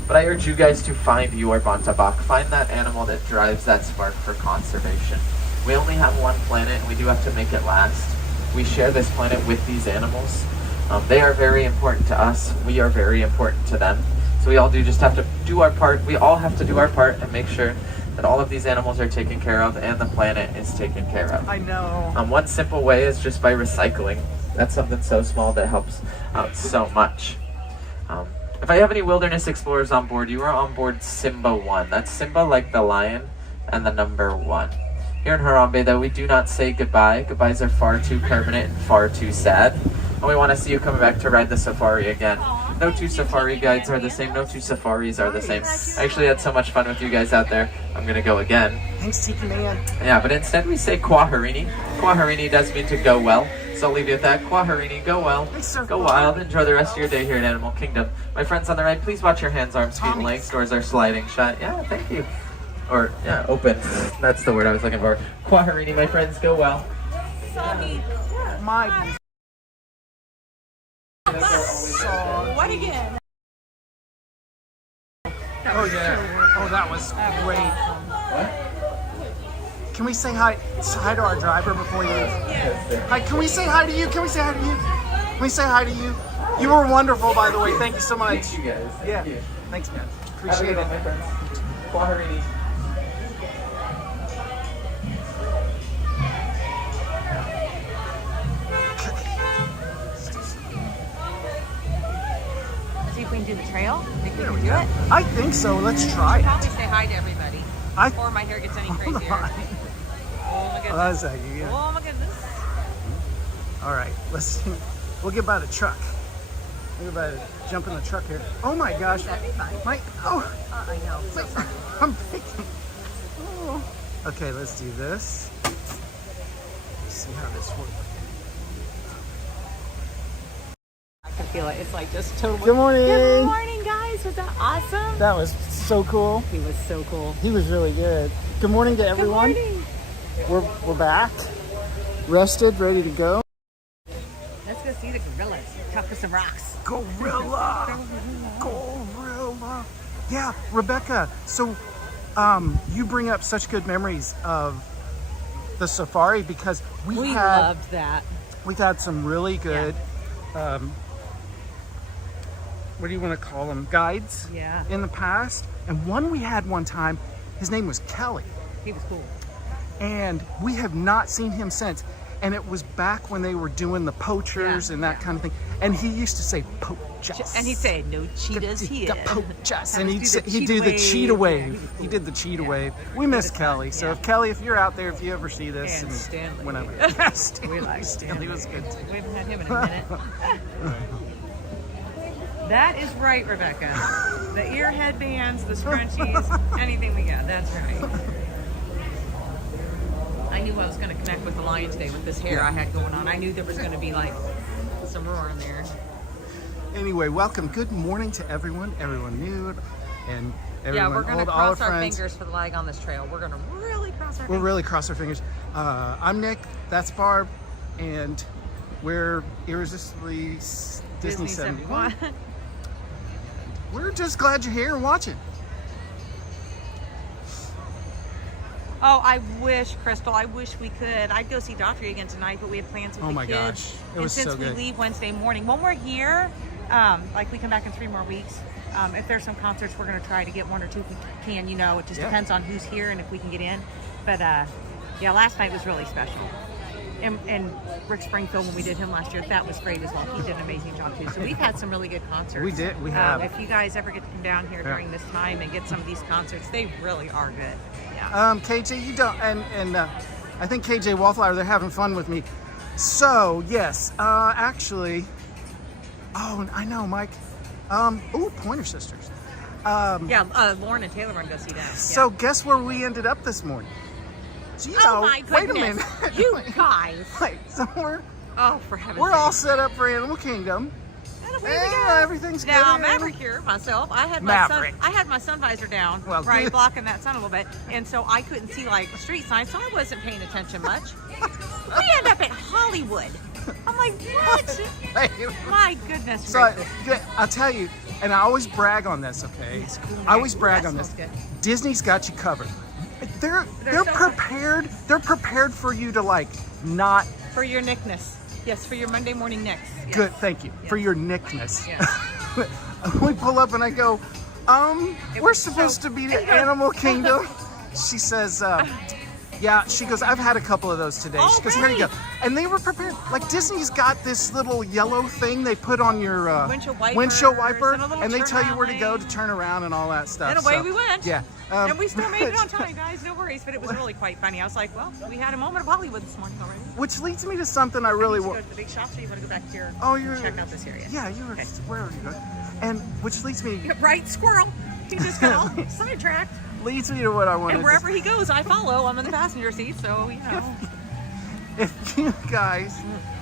But I urge you guys to find your bontebok. Find that animal that drives that spark for conservation. We only have one planet, and we do have to make it last. We share this planet with these animals. They are very important to us. We are very important to them. So we all just have to do our part. We all have to do our part and make sure that all of these animals are taken care of and the planet is taken care of. I know. One simple way is just by recycling. That's something so small that helps out so much. If I have any wilderness explorers on board, you are on board Simba 1. That's Simba like the lion and the number 1. Here in Harambe, though, we do not say goodbye. Goodbyes are far too permanent and far too sad. And we want to see you coming back to ride the safari again. No 2 safari guides are the same. No 2 safaris are the same. I actually had so much fun with you guys out there. I'm going to go again. Thanks, Tiki Man. Yeah, but instead we say Kwaharini. Kwaharini does mean to go well. So I'll leave you with that. Kwaharini, go well. Go wild. Enjoy the rest of your day here at Animal Kingdom. My friends on the right, please watch your hands, arms, feet, and legs. Doors are sliding shut. Yeah, thank you. Or, yeah, open. That's the word I was looking for. Kwaharini, my friends, go well. My... What again? Oh, yeah. Oh, that was great. What? Can we say hi to our driver before you leave? Yes. Hi, can we say hi to you? Can we say hi to you? Can we say hi to you? You were wonderful, by the way. Thank you so much. Thank you guys. Yeah. Thank you. Thanks, man. Have a Appreciate good it. one, my friends. Kwaharini. See if we can do the trail. Think we can do it? I think so. Let's try Probably it. say hi to everybody. Before my hair gets any crazier. Oh my goodness. Oh, that's a, yeah. Oh my goodness. All right, let's see. We'll get by the truck. We'll get by the, jump in the truck here. Oh my gosh. That'd be fun. I know. So sorry. I'm picking. Oh. Okay, let's do this. Let's see how this works. I can feel it. It's like just totally. Good morning. Good morning, guys. Was that awesome? That was so cool. He was so cool. He was really good. Good morning to everyone. Good morning. We're back, rested, ready to go. Let's go see the gorillas. Talk to some rocks. Gorilla. Yeah, Rebecca. So, you bring up such good memories of the safari because We loved that. we've had some really good what do you want to call them? Guides. Yeah. In the past, and one we had one time, his name was Kelly, He was cool. and we have not seen him since. And it was back when they were doing the poachers and that kind of thing. And he used to say poachers. And he said, "No cheetahs here." The poachers. And Have us he'd do do the the cheetah cheetah wave. wave. Yeah, He did the cheetah wave. We miss Kelly. So if Kelly, if you're out there, if you ever see this, And Stanley. whenever. We like Stanley was good too. We haven't had him in a minute. That is right, Rebecca. The ear headbands, the scrunchies, anything we got. That's right. I knew I was going to connect with the lion today with this hair I had going on. I knew there was going to be like some roar in there. Anyway, welcome. Good morning to everyone new and everyone. Yeah, we're going to old, all cross our friends. fingers for the lag on this trail. We're going to really cross our We'll fingers. really cross our fingers. I'm Nick. That's Barb, and we're irresistibly Disney 71. We're just glad you're here and watching. Oh, I wish, Crystal, I wish we could. I'd go see Daughtry again tonight, but we had plans with Oh the my kids. gosh, it was and since so good. we leave Wednesday morning, when we're here, like we come back in 3 more weeks, if there's some concerts, we're going to try to get 1 or 2 if we can, you know. It just depends on who's here and if we can get in. But yeah, last night was really special. And Rick Springfield, when we did him last year, that was great as well. He did an amazing job too. So we've had some really good concerts. We did, we have. If you guys ever get to come down here during this time and get some of these concerts, they really are good. Yeah. KJ, you don't, and I think KJ Wallflower, they're having fun with me. So yes, actually, oh, I know, Mike. Pointer Sisters. Lauren and Taylor are going to go see that. Yeah. So guess where we ended up this morning? So, you know, Oh my wait a goodness. minute. You guys. Wait, so Oh, for heaven's we're sake. all set up for Animal Kingdom. And away we go. Everything's Now, good. Maverick here, myself. I had Maverick. my sun visor down, Well, right, good. blocking that sun a little bit, and so I couldn't see like street signs, so I wasn't paying attention much. We end up at Hollywood. I'm like, what? My goodness. So gracious. I'll tell you, and I always brag on this, okay? It's cool, I always man. brag That on this. smells good. Disney's got you covered. They're so prepared. They're prepared for you to like not For your nickness. Yes, for your Monday morning nicks. Yes. good. Thank you for your nickness. Yes. We pull up and I go, we're was supposed so- to be at Animal Kingdom. She says, yeah, she goes, I've had a couple of those today. She goes, here you go. And they were prepared. Like Disney's got this little yellow thing they put on your windshield wiper, and a little and they tell you where to go turnaround to turn around and all that stuff. And away So, we went. Yeah. And we still made it on time, guys. No worries. But it was really quite funny. I was like, well, we had a moment of Hollywood this morning already. Which leads me to something I really You want. go to the big shop, so you want to go back here Oh, and you're check out this area. Yeah, you were. Okay. Where are you going? And which leads me Right, squirrel. He just got all sidetracked. leads me to what I wanted. And wherever he goes, I follow. I'm in the passenger seat, so, you know. If you guys,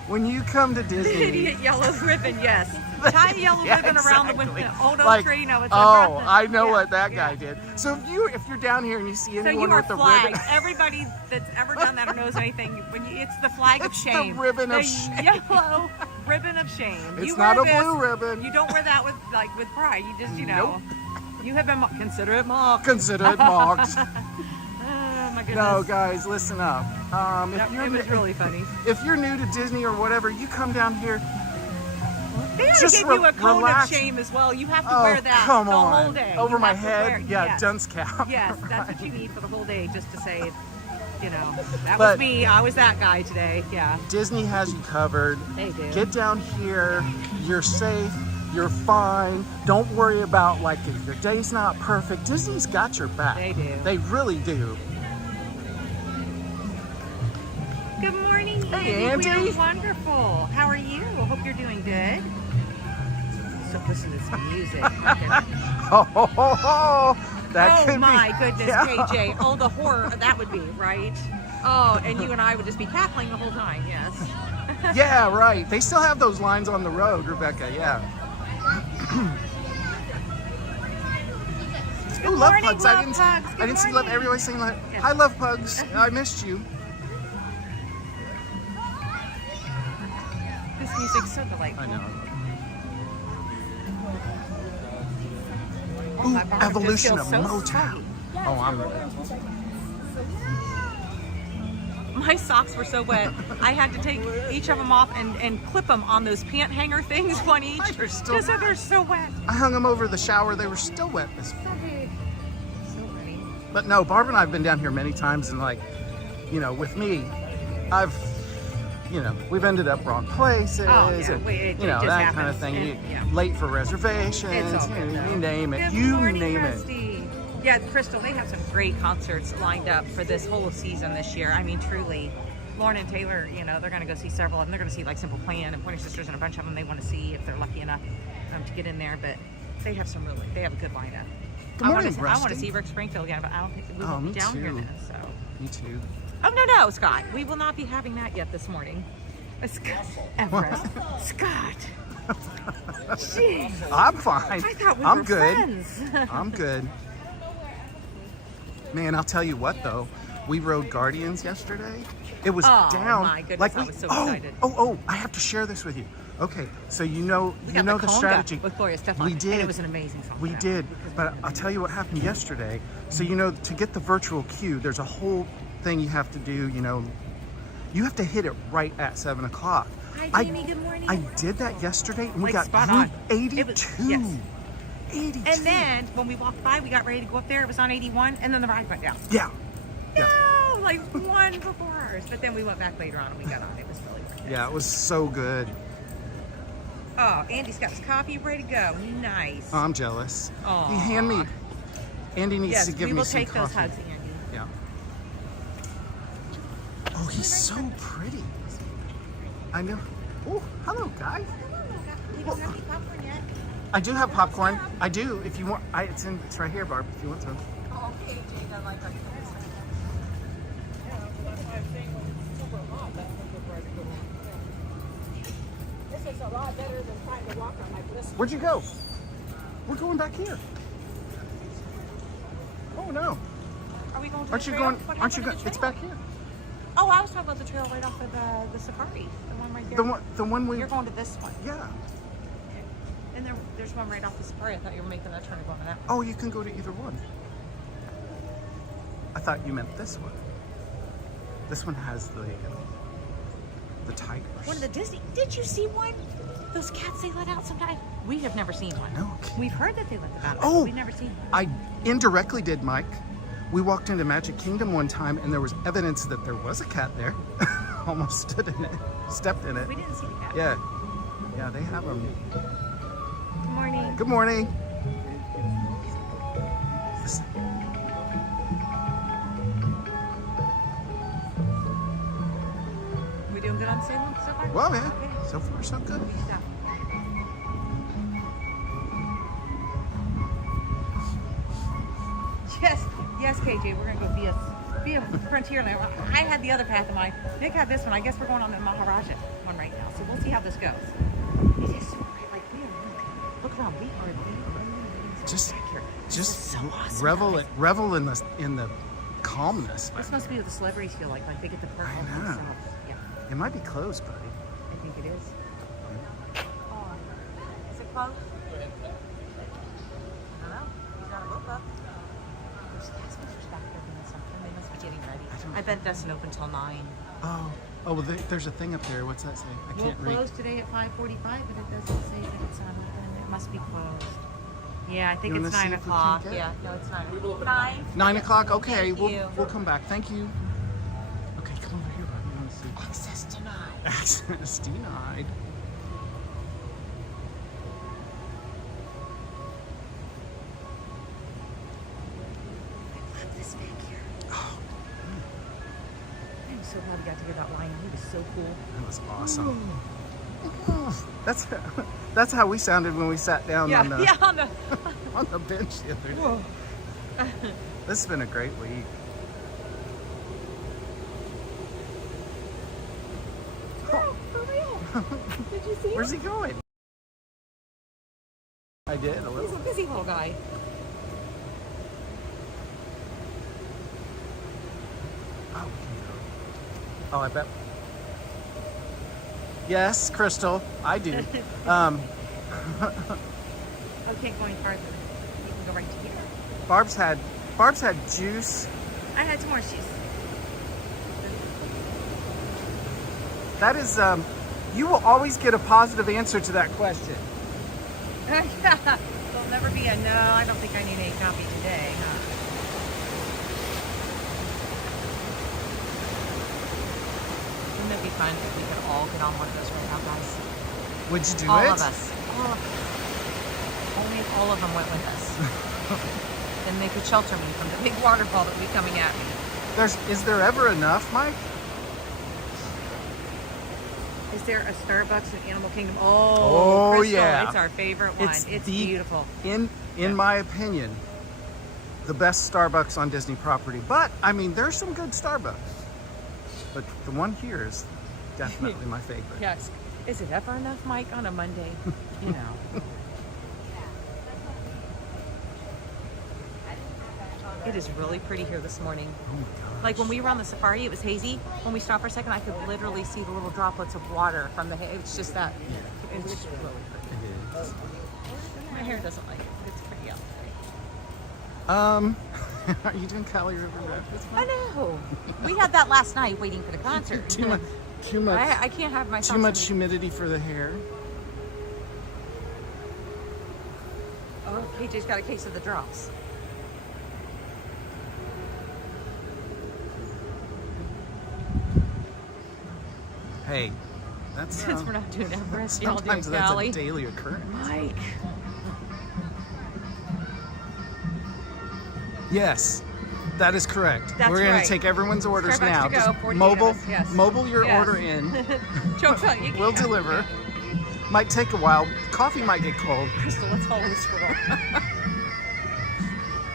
when you come to Disney, Idiot yellow ribbon, yes. Tie a yellow Yeah, ribbon around the exactly. old oak Like, tree. No, it's oh, I know Yeah, what that yeah. guy did. So if you're down here and you see So anyone you are with the flagged. ribbon, Everybody that's ever done that or knows anything, it's the flag of It's the shame. ribbon of The shame. yellow ribbon of shame. It's You not wear a this, blue ribbon. You don't wear that with pride. You just, you know. You have been consider it mocked. consider it mocked. Oh my goodness. No, guys, listen up. It was really funny. If you're new to Disney or whatever, you come down here. They ought to Just give you a cone relax. of shame as well. You have to Oh, wear that come the on. whole day. Over You my have to head, wear- yeah, yes. dunce cap. Yes, that's what you need for the whole day, just to say, you know, that But- was me. I was that guy today. Yeah, Disney has you covered. they do. Get down here. You're safe. You're fine. Don't worry about like if your day's not perfect. Disney's got your back. They do. They really do. Good morning, Hey, Andy. Andy. We're wonderful. How are you? Hope you're doing good. So listen to some music. That could Oh my be. goodness, Yeah. KJ. Oh, the horror that would be, right? Oh, and you and I would just be cackling the whole time. Yes. Yeah, right. They still have those lines on the road, Rebecca. Yeah. Good Ooh, love morning, pugs. love I didn't pugs. I Good didn't see love. morning. Everybody saying like, Yeah. "Hi, love pugs. I missed you." This music's so delightful. I know. Oh, my Ooh, body just evolution feels of so Motown. soggy. Oh, I'm. My socks were so wet, I had to take each of them off and clip them on those pant hanger things, one each, just so they're so wet. I hung them over the shower. They were still wet this morning. So pretty. But no, Barb and I have been down here many times, and like, you know, with me, we've ended up wrong places, and, you know, that kind of thing. Late for reservations, you name it. You name it. Yeah, Crystal, they have some great concerts lined up for this whole season this year. I mean, truly. Lauren and Taylor, you know, they're going to go see several of them. They're going to see like Simple Plan and Pointer Sisters and a bunch of them they want to see if they're lucky enough to get in there. But they have they have a good lineup. Good morning, I want to see Rick Springfield again, but I don't think we will be down here then. So. Me too. Oh, no, Scott. We will not be having that yet this morning. Everett. Scott. Jeez. I'm fine. I thought we I'm were good. friends. I'm good. Man, I'll tell you what though. We rode Guardians yesterday. It was down. My goodness, like I was so excited. I have to share this with you. Okay, so you know got the strategy. With Gloria Estefan. We did. And it was an amazing song. We did. But I'll tell you what happened yesterday. So you know, to get the virtual queue, there's a whole thing you have to do. You know, you have to hit it right at 7 o'clock. Hi, Jamie. Good morning. I did that yesterday, and we Like, got spot group on. 82. Yes. 82. And then when we walked by, we got ready to go up there. It was on 81, and then the ride went down. Yeah. No, like one before ours. But then we went back later on and we got on. It was really worth it. Yeah, it was so good. Oh, Andy's got his coffee ready to go. Nice. Oh, I'm jealous. Aw. Andy needs Yes, to give we me will some take those coffee. hugs, Andy. Yeah. Oh, he's so pretty. I know. Oh, hello, guy. You don't have any popcorn yet? I do have popcorn. I do. If you want, it's right here, Barb. If you want some. Oh, okay, Jake. I like that. This is a lot better than trying to walk on like this. Where'd you go? We're going back here. Oh no. Are we going to Aren't the you trail? going? What Aren't you happened going? to the It's trail? back here. Oh, I was talking about the trail right off of the safari. The one right there. The one we. You're going to this one. Yeah. And there's one right off the safari. I thought you were making that turn and going to that one. Oh, you can go to either one. I thought you meant this one. This one has the tigers. One of the Disney. Did you see one? Those cats they let out sometimes. We have never seen one. No. We've heard that they let them out. Oh. But we've never seen one. I indirectly did, Mike. We walked into Magic Kingdom one time, and there was evidence that there was a cat there. Almost stood in it, stepped in it. We didn't see the cat. Yeah, they have them. Good morning. Good morning. We doing good on Salem so far? Well, yeah. Okay. So far, so good. Good stuff. Yes, KJ, we're gonna go via Frontierland. I had the other path in mind. Nick had this one. I guess we're going on the Maharaja one right now. So we'll see how this goes. It is so great. Like we are. Look around. We are. Just This is so awesome, revel in the calmness. This must be what the celebrities feel like. Like they get to perk I on know. themselves. Yeah, It might be closed, buddy. I think it is. Oh, is it closed? I don't know. You gotta look up. There's gas pushers back there doing something. They must be getting ready. I bet it doesn't open till 9. Oh, well, there's a thing up there. What's that say? I We'll can't read. close today at 5:45, but it doesn't say that it's open. It must be closed. Yeah, I think You it's wanna see 9 if we can o'clock. get it? Yeah, no, it's 9 o'clock. 9. 9 o'clock. Okay, Thank you. we'll come back. Thank you. Okay, come over here, Barb. You want to see? Access denied. Access denied. This back here. Oh. I'm so glad we got to hear that line. He was so cool. That was awesome. That's how we sounded when we sat down on the on the. on the bench the other day. This has been a great week. Oh, for real. Did you see him? Where's he going? I did a He's little. a busy little guy. Oh, we can go. Oh, I bet. Yes, Crystal, I do. Okay, going farther. You can go right to here. Barb's had juice. I had some more juice. That is, you will always get a positive answer to that question. There'll never be a no. I don't think I need any coffee today, huh? Wouldn't it be fun if we could all get on one of those right now, guys? Would you do all it? All of us. Only if all of them went with us. Then they could shelter me from the big waterfall that would be coming at me. Is there ever enough, Mike? Is there a Starbucks in Animal Kingdom? Oh, Crystal, yeah. It's our favorite one. It's beautiful. In my opinion, the best Starbucks on Disney property. But, I mean, there's some good Starbucks. But the one here is definitely my favorite. Yes. Is it ever enough, Mike, on a Monday? You know. It is really pretty here this morning. Oh my gosh. Like when we were on the safari, it was hazy. When we stopped for a second, I could literally see the little droplets of water from the haze. It's just that. It's just really pretty. It is. My hair doesn't like it. It's pretty out today. Are you doing Cali River Rapids? I know. We had that last night waiting for the concert. Too much. I can't have myself. Too much humidity for the hair. Oh, KJ's got a case of the drops. Hey, that's Since we're not doing Everest, y'all doing sometimes that's Cali. a daily occurrence. Mike. Yes, that is correct. That's We're going right. to take everyone's orders Starbucks now. to go, Just 48 mobile, of us, yes. mobile your Yes. order in. Joke's on you. We'll deliver. Might take a while. Coffee might get cold. Crystal, let's follow the squirrel.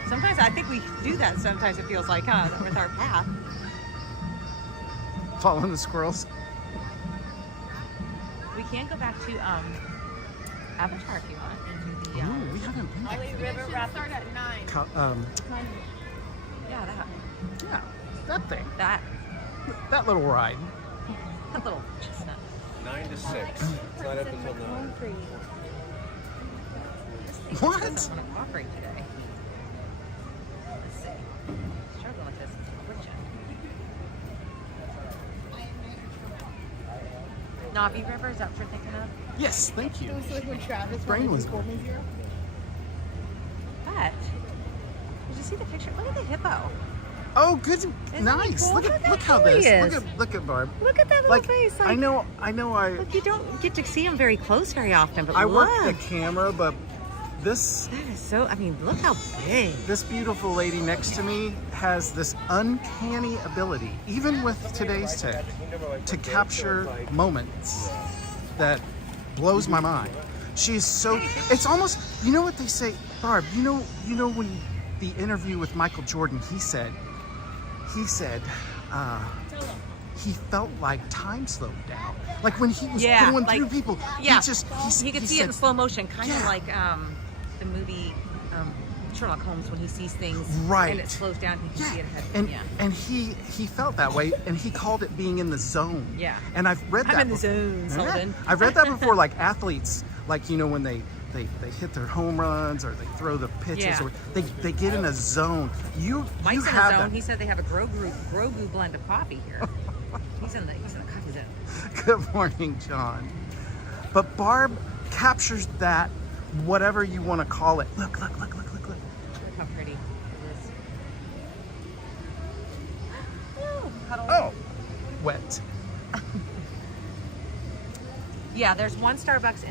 Sometimes I think we do that. Sometimes it feels like, huh, with our path. Following the squirrels. We can go back to Avatar if you want. Into the, Ooh, we haven't been there. River Rapids. Start at 9. yeah, that. Yeah, that thing. That That little ride. little chestnut. 9 to 6. It's not up until 9. What? Doesn't want to operate today. Let's see. Struggling with this. Navi River, is that what you're thinking of? Yes, thank you. It was like when Travis Brain wanted was to score me here. But, did you see the picture? Look at the hippo. Oh, good. Isn't he Nice. cool? Look Look at how how cool this. he is. Look at Barb. Look at that little Like, face. I know. Look, you don't get to see him very close very often, but I look. work the camera, but this That is so, I mean, look how big. this beautiful lady next to me has this uncanny ability, even with today's tech, to capture moments that blows my mind. She's so. It's almost. You know what they say, Barb. You know when the interview with Michael Jordan, he said, he felt like time slowed down. Like when he was going through people, Yeah, he you could see it in slow motion, kind of like the movie Sherlock Holmes when he sees things Right. and it slows down. He can see it ahead of him. And he felt that way, and he called it being in the zone. Yeah. And I've read that. I'm in the before. zone, Sullivan. I've read that before, like athletes, like when they hit their home runs or they throw the pitches, Yeah. or they get in a zone. You Mike's in have the zone. that. He said they have a Grogu blend of coffee here. he's in the coffee zone. Good morning, John. But Barb captures that, whatever you want to call it. Look. Look how pretty it is. Oh, wet. Yeah, there's one Starbucks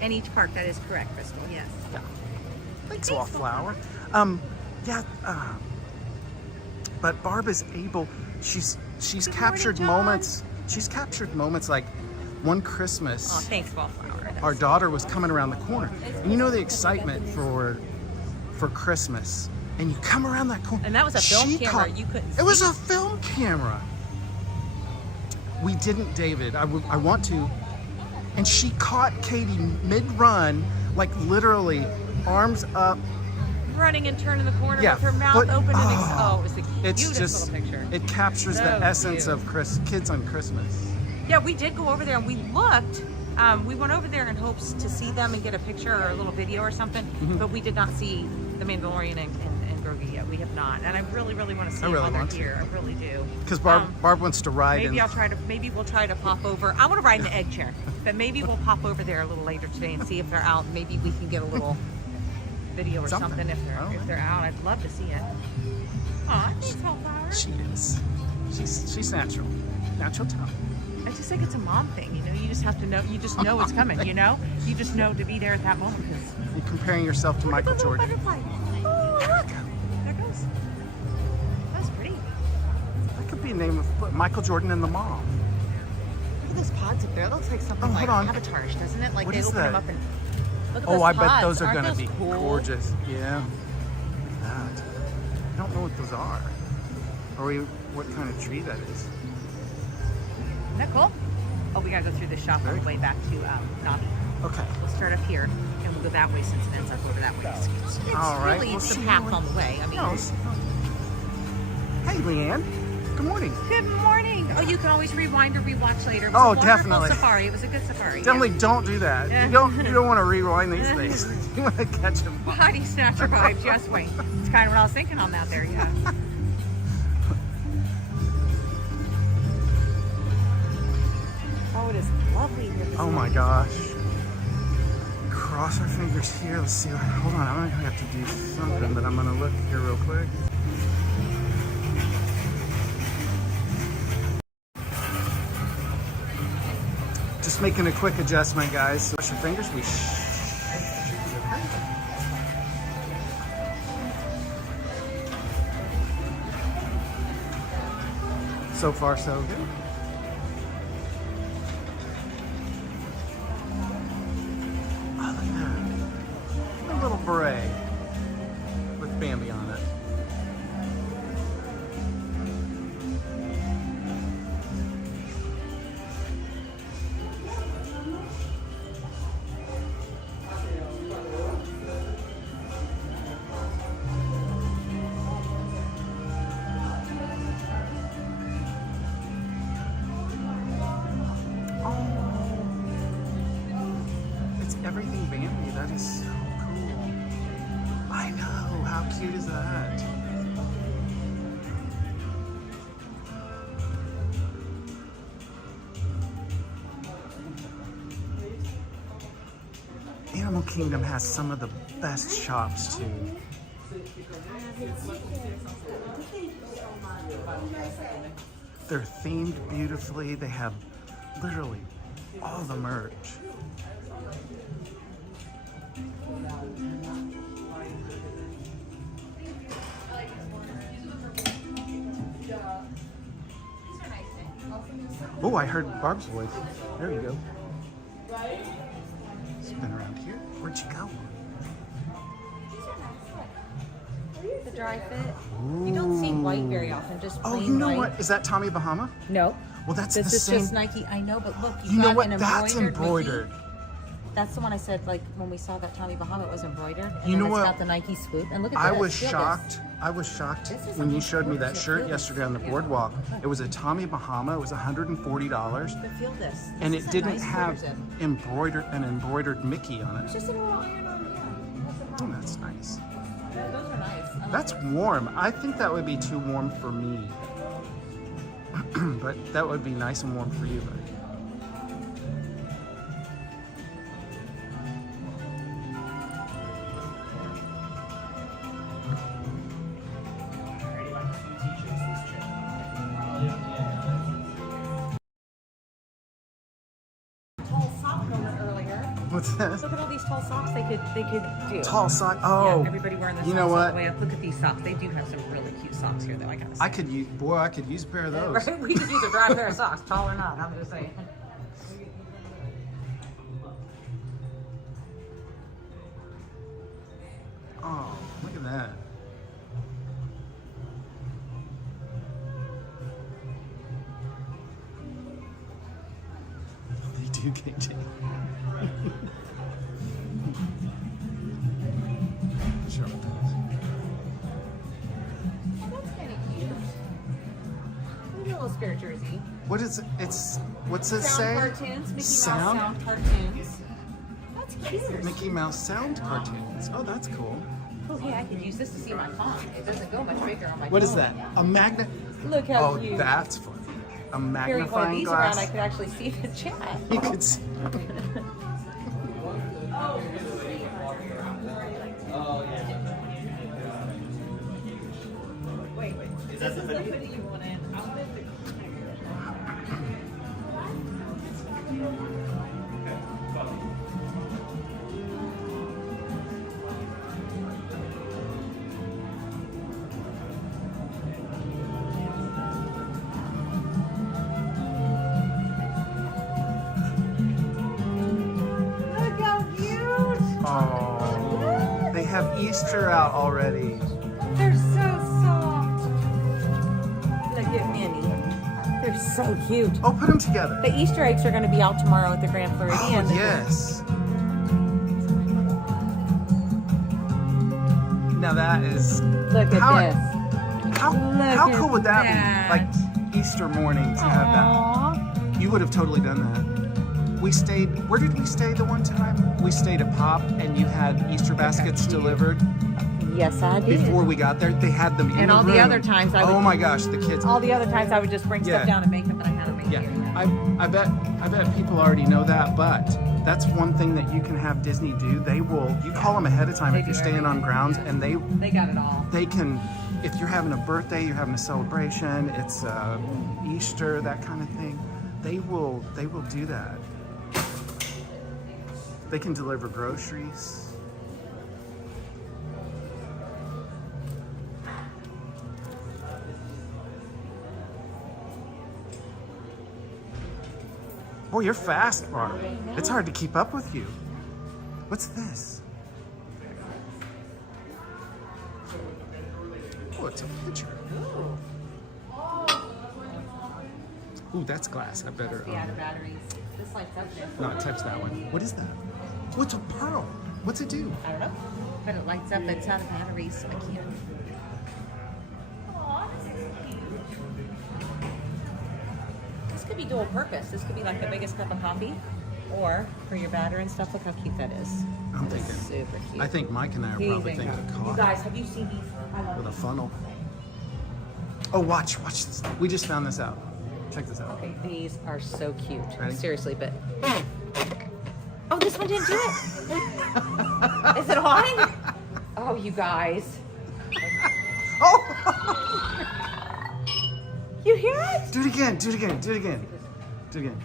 in each park. That is correct, Crystal. Yes. Yeah. Thanks, Wallflower. But Barb is able. She's captured John. moments. She's captured moments like one Christmas. Oh, thanks, Wallflower. Our daughter was coming around the corner, and you know the excitement for Christmas, and you come around that corner. And that was a film She camera. caught- You couldn't. It was a film camera. We didn't, David. I want to. And she caught Katie mid-run, like literally arms up. running and turning the corner Yeah, with her mouth but- open. oh, And it was the It's cutest just, little picture. it captures So the essence cute. of kids on Christmas. Yeah, we did go over there and we looked. We went over there in hopes to see them and get a picture or a little video or something, but we did not see the Mandalorian and Grogu. movie yet. We have not, and I really want to see I them really while want they're to. here. I really do. Because Barb wants to ride. Maybe maybe we'll try to pop over. I want to ride in the egg chair, but maybe we'll pop over there a little later today and see if they're out. Maybe we can get a little video or something if they're out. I'd love to see it. Aw, thanks, Hellflower. She is. She's natural talent. I just think it's a mom thing, you know. You just have to know. You just know it's coming, you know. You just know to be there at that moment. You're comparing yourself to Michael Jordan. Butterfly. Oh, look. There goes. That's pretty. That could be a name of Michael Jordan and the mom. Look at those pods up there. That looks like something like Avatar-ish, doesn't it? Like What they is open that? them up and look at Oh, those I pods. bet those are going to Aren't be those cool? gorgeous. Yeah. Look at that. I don't know what those are. Or what kind of tree that is. Isn't that cool? Oh, we gotta go through the shop on the way back to Navi. Okay. We'll start up here and we'll go that way since it ends up over that way. It's All right. really We'll it's the see path you on the way. I mean, Hey, Leanne. Good morning. good morning. Oh, you can always rewind or rewatch later. It was Oh, a wonderful definitely. safari. It was a good safari. Definitely don't do that. Yeah. You don't want to rewind these things. You want to catch them. Body snatcher vibes. Yes, wait. It's kind of what I was thinking on that there. Yeah. Oh, it is lovely here. Oh my gosh. Cross our fingers here. Let's see. Hold on. I'm going to have to do something, but I'm going to look here real quick. Just making a quick adjustment, guys. Cross your fingers. We should be okay. So far, so good. Oh, look at that. A little beret with Bambi on it. Everything Bambi, that is so cool. I know, how cute is that? Animal Kingdom has some of the best shops too. They're themed beautifully. They have literally all the merch. Oh, I heard Barb's voice. There you go. Spin around here. Where'd you go? The dry fit. You don't see white very often. Just plain Oh, you know white. what? Is that Tommy Bahama? No. Well, that's This the is same. just Nike. I know, but look, You know got what? an That's embroidered embroidered. Mickey. That's the one I said, like, when we saw that Tommy Bahama, it was embroidered. And You then know it's what? got the Nike swoop. And look at I this. was Feel shocked. I was shocked This is when you something showed me that gorgeous. shirt Feel yesterday on the this. boardwalk. It was a Tommy Bahama. It was $140, But feel this. and This it is a didn't nice have quarter zip. an embroidered Mickey on It's it. just a little iron on here. Oh, that's nice. Yeah, those are nice. I like That's warm. I think that would be too warm for me, but that would be nice and warm for you. But tall sock moment earlier. what's that? Look at all these tall socks they could do. Tall sock. Oh, Yeah, everybody wearing the you socks know all what? the way up. Look at these socks. They do have some really cute socks here, though. I gotta say. I could use a pair of those. Right? We could use a dry pair of socks, tall or not. I'm just saying. Oh, look at that. They do, KJ. Sure. That's kind of cute. Look at a little spirit jersey. What is it? What's it say? Sound cartoons. Mickey Sound? Mouse sound cartoons. That's cute. Mickey Mouse sound cartoons. Oh, that's cool. Oh, hey, I could use this to see my font. It doesn't go much bigger on my What phone. is that? A magnet? Look how Oh, cute. that's fun. A Carry one of magnifying these glass. around, I could actually see the chat. You could see. Wait, this is the hoodie you wanted. I wanted the Look how cute! Oh, they have Easter out already. They're so soft. Look at Minnie. They're so cute. Oh, put them together. The Easter eggs are going to be out tomorrow at the Grand Floridian. Oh, yes. Now that is. Look at how, this. How Look cool at would that that. be? Like Easter morning to have that. You would have totally done that. We stayed. Where did we stay the one time? We stayed at Pop, and you had Easter baskets delivered. Yes, I did. Before we got there, they had them in And the all room. the other times I would. Oh my gosh, the kids. All the other times I would just bring Yeah. stuff down and make them, but I had to make Yeah, it. I bet people already know that, but that's one thing that you can have Disney do. They will. You call them ahead of time They if you're do staying on grounds, and they got it all. they can. If you're having a birthday, you're having a celebration, it's Easter, that kind of thing. They will do that. They can deliver groceries. Boy, you're fast, Barb. It's hard to keep up with you. What's this? Oh, it's a picture. Ooh, that's glass. I better Out of batteries. This lights up there. not touch that one. What is that? What's a pearl? What's it do? I don't know. But it lights up. It's out of batteries, so I can't. Aw, this is cute. This could be dual purpose. This could be like the biggest cup of coffee, or for your batter and stuff. Look how cute that is. I'm That is thinking. super cute. I think Mike and I are probably thinking of You coffee guys, have you seen these? I love with a these. funnel. Oh, watch this. We just found this out. Check this out. Okay, these are so cute. Ready? Seriously, but. Oh, this one didn't do it. Is it on? Oh, you guys. Oh! You hear it? Do it again. Do it again. Do it again. Do it again.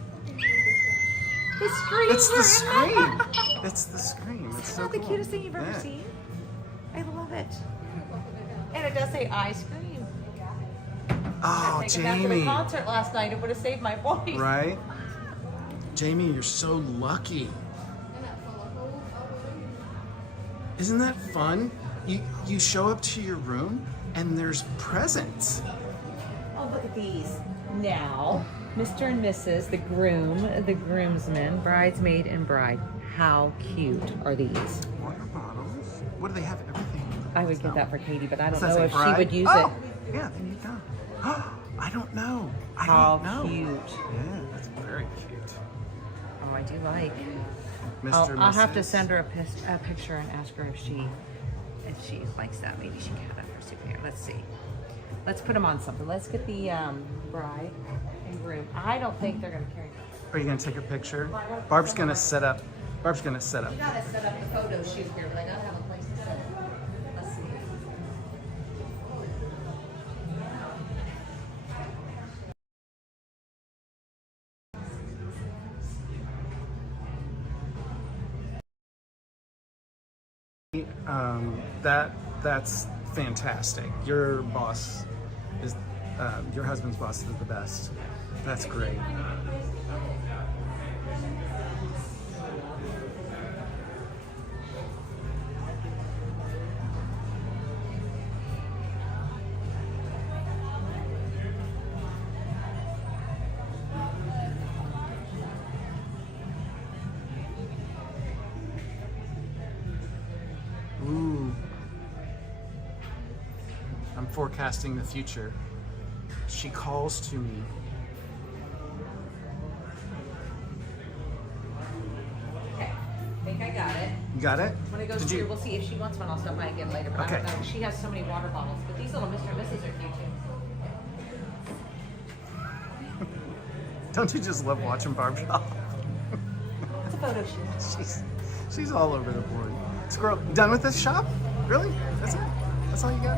The scream. It's the scream. It's the scream. It's It's so not the cool. cutest thing you've ever Yeah. seen. I love it. And it does say I scream. Oh, Take it back to the Jamie. concert last night. It would have saved my voice. Right? Jamie, you're so lucky. Isn't that fun? You show up to your room and there's presents. Oh, look at these. Now, Mr. and Mrs., the groom, the groomsmen, bridesmaid and bride. How cute are these? Water bottles. What do they have? Everything. I would get that for Katie, but I don't Does that know say if she bride? would use Oh, it. yeah, there you go. I don't know. I How don't know. cute. Yeah, that's very cute. Oh, I do like. Mr. I'll have to Mrs. send her a picture and ask her if she likes that. Maybe she can have that for souvenir. Let's see. Let's put them on something. Let's get the bride and groom. I don't think they're gonna carry that. Are you gonna take a picture? Barb's gonna set up. Barb's gonna set up. We gotta set up the photo shoot here, but I gotta have a place to set it. Let's see. That's fantastic. Your boss is, your husband's boss is the best. That's great. Ooh. I'm forecasting the future. She calls to me. Okay. Thank think I got it. You got it? When it goes Did through, you? we'll see if she wants one. I'll stop by again later. But Okay. I don't know. She has so many water bottles. But these little Mr. and Mrs. are cute too. Don't you just love watching Barb shop? It's a photo shoot. She's all over the board. Squirrel, done with this shop? Really? That's it? That's all you got?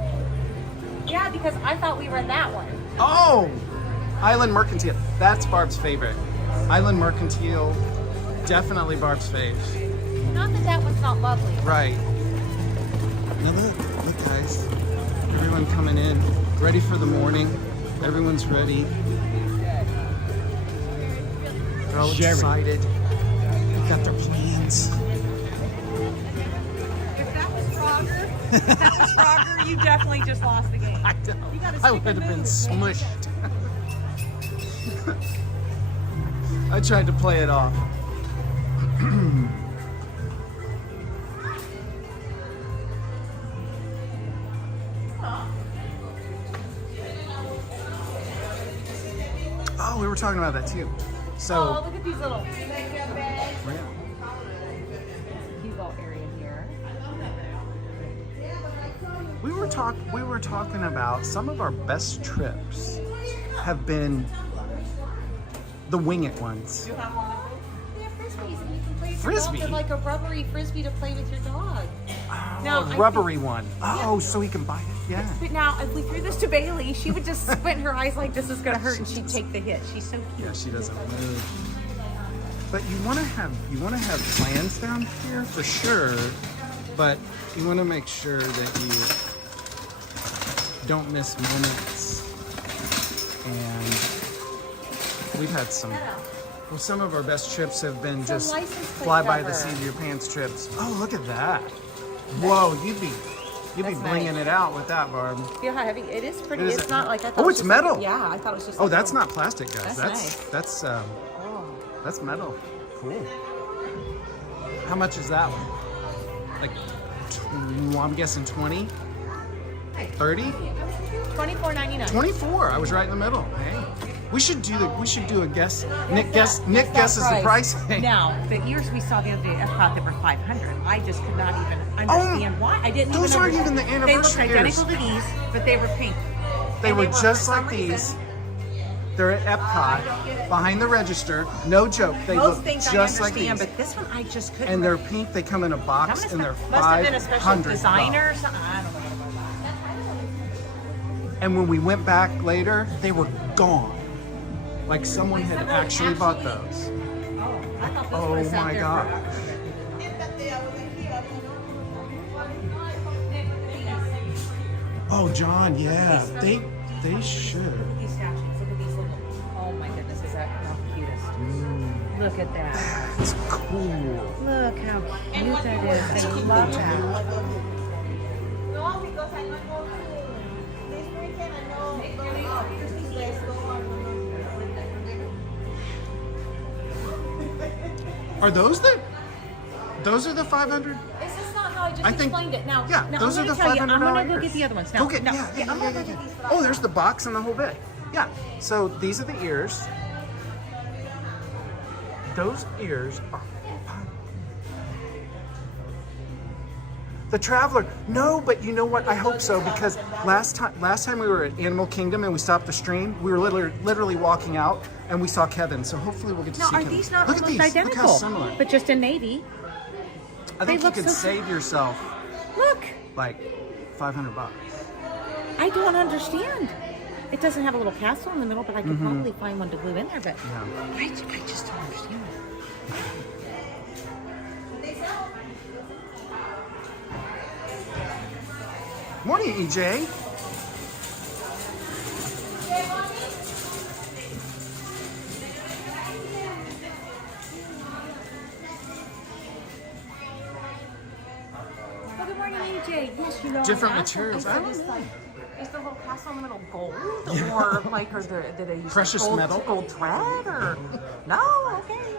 Yeah, because I thought we were in that one. Oh! Island Mercantile. That's Barb's favorite. Island Mercantile, definitely Barb's fave. Not that that one's not lovely. Right. Now look guys. Everyone coming in, ready for the morning. Everyone's ready. They're all excited. They've got their plans. If that was Frogger, you definitely just lost the game. I know. You gotta I stick would and have been move. smushed. I tried to play it off. Oh, we were talking about that too. So, Oh, look at these little yeah. cute little area here. We were talking about some of our best trips have been the wing it ones. You have one of them? They have frisbees, and you can play with Frisbee? your dog. They're like a rubbery frisbee to play with your dog. Oh, a rubbery one. Oh, so he can bite it. Yeah. But now, if we threw this to Bailey, she would just squint her eyes like this is going to hurt, and she'd take the hit. She's so cute. Yeah, she doesn't move. But you want to have plans down here for sure. But you want to make sure that you don't miss moments. And we've had some of our best trips have been just license plate fly by the cover. seat of your pants trips. Oh, look at that. Whoa, you'd be That's blinging nice. it out with that, Barb. Feel how heavy it is. Pretty. Is It's it? not like I thought. Oh, it was it's just metal. Like, yeah, I thought it was just. Oh, like that's little- not plastic, guys. That's That's Oh. that's metal. Cool. How much is that one? Like, I'm guessing 20? 30? $24.99. 24. I was right in the middle. Hey, we should do a guess. Nick guesses the price. Hey. Now, the ears we saw the other day, I thought they were $500. I just could not even understand why. I didn't. Those even aren't understand. even the They looked anniversary identical to these, but they were pink. They And were for just some like these. reason- They're at Epcot, behind the register. No joke. They Most look things just I like understand, these. but this one I just couldn't. And they're pink. They come in a That box, must and they're have been a special $500. designer or something. I don't know what it was. And when we went back later, they were gone. Like someone had actually bought those. Oh, I thought this Oh was out my there God. forever. Oh, John, yeah. They should. Look at these statues. Look at these little. Oh my goodness, is that how cutest? Look at that. It's cool. Look how cute that is. I love that. No, because I not go to this weekend. I know. Yes, go on. Are those are the 500? Is this not how I just I think- explained it? Now, Yeah, now those I'm are the gonna tell you, I'm $500 gonna go ears. get the other ones. Go get, yeah. I'm gonna go get these. Oh, there's the box and the whole bit. Yeah. So these are the ears. Those ears are fun. The Traveler. No, but you know what? I hope so, because last time we were at Animal Kingdom and we stopped the stream, we were literally walking out and we saw Kevin. So hopefully we'll get to Now, see are Kevin. these not Look at almost these. identical? Look how similar. But just in navy. I think they you look could so- save yourself Look, like $500. I don't understand. It doesn't have a little castle in the middle, but I could probably find one to glue in there. But Yeah. I just don't understand. Morning, EJ. Well, good morning, AJ. Yes, you know. Different I'm asking, materials. I I said, don't is know. is the little castle in the middle gold, or like, or did they use Precious gold, metal? gold thread, or no? Okay.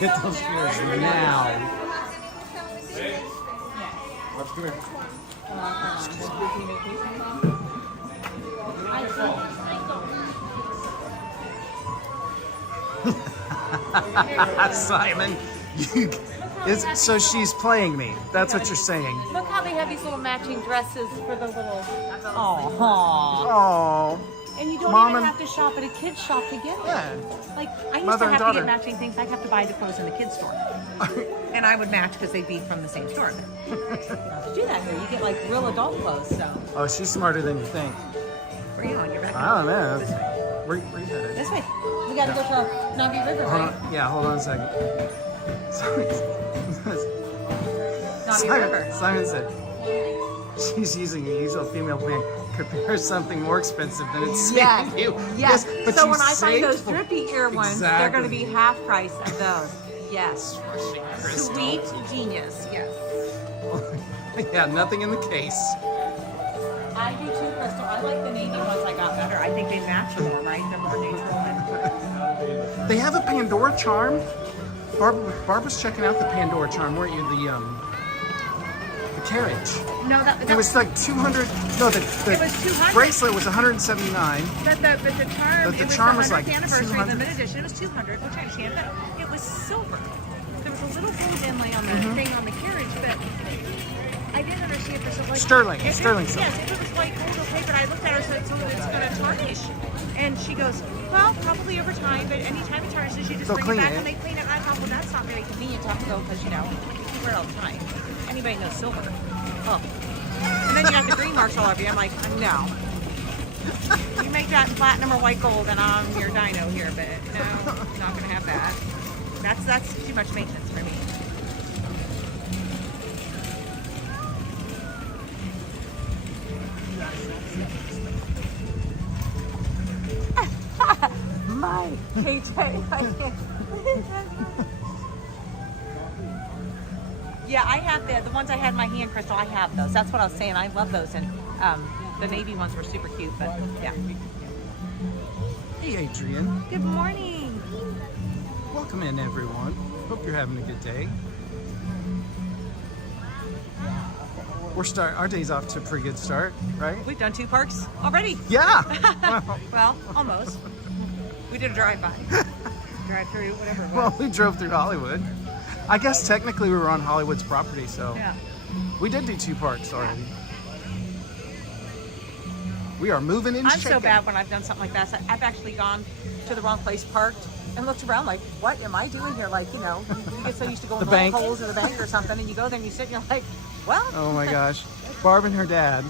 Get those ears now. Simon, so she's playing me. That's what you're saying. Look how they have these little matching dresses for the little. Oh. And you don't Mom even and- have to shop at a kid's shop to get them. Yeah. Like, I used Mother to and have to daughter. get matching things. I'd have to buy the clothes in the kids' store. And I would match because they'd be from the same store. You do that here. You get like real adult clothes, so. Oh, she's smarter than you think. Where are you on? You're back. I don't know. This way. Where you headed? This way. We gotta go to Navi River, Hold right? on. Yeah, hold on a second. Navi River. Simon said she's using the usual female plan. Compare something more expensive than it's saving you. Yes. But So you when I find saved those for- drippy ear ones, they're going to be Exactly. half price of those. Yes. Crystal. Sweet genius. Yes. Yeah, nothing in the case. I do too, Crystal. I like the navy ones I got better. I think they match more, right? They're more neutral. They have a Pandora charm. Barb was checking out the Pandora charm, weren't you? The carriage. No, that It was like 200. No, the It was 200. bracelet was 179. But the charm, But the it was charm the was like 100th anniversary of the 200. limited edition. It was 200, which I understand, but it was silver. There was a little gold inlay on the thing on the carriage, but I didn't understand this. Like, Sterling, if sterling it, silver. yes, if it was white gold, okay, but I looked at her and said, so it's going to tarnish. And she goes, well, probably over time, but anytime it tarnishes, you just They'll bring it clean back it. and they clean it. And I thought, well, that's not very convenient to have to go because, you know, you wear it all the time. Anybody knows silver. Oh. And then you got the green marks all over you. I'm like, no. You make that in platinum or white gold and I'm your dino here, but no, not going to have that. That's too much maintenance for me. My KJ. Yeah, I have the ones I had in my hand, Crystal. I have those. That's what I was saying. I love those, and the navy ones were super cute. But yeah. Hey, Adrian. Good morning. Welcome in, everyone. Hope you're having a good day. Our day's off to a pretty good start, right? We've done 2 parks already. Yeah. Well, almost. We did a drive-by, drive-through, whatever it was. Well, we drove through Hollywood. I guess technically we were on Hollywood's property, so Yeah. we did do 2 parks already. We are moving and I'm shaking. so bad when I've done something like that. So I've actually gone to the wrong place, parked, and looked around like, what am I doing here? Like, you know, you get so used to going The to bank. holes in the bank or something, and you go there and you sit and you're like, well. Oh my gosh. Barb and her dad.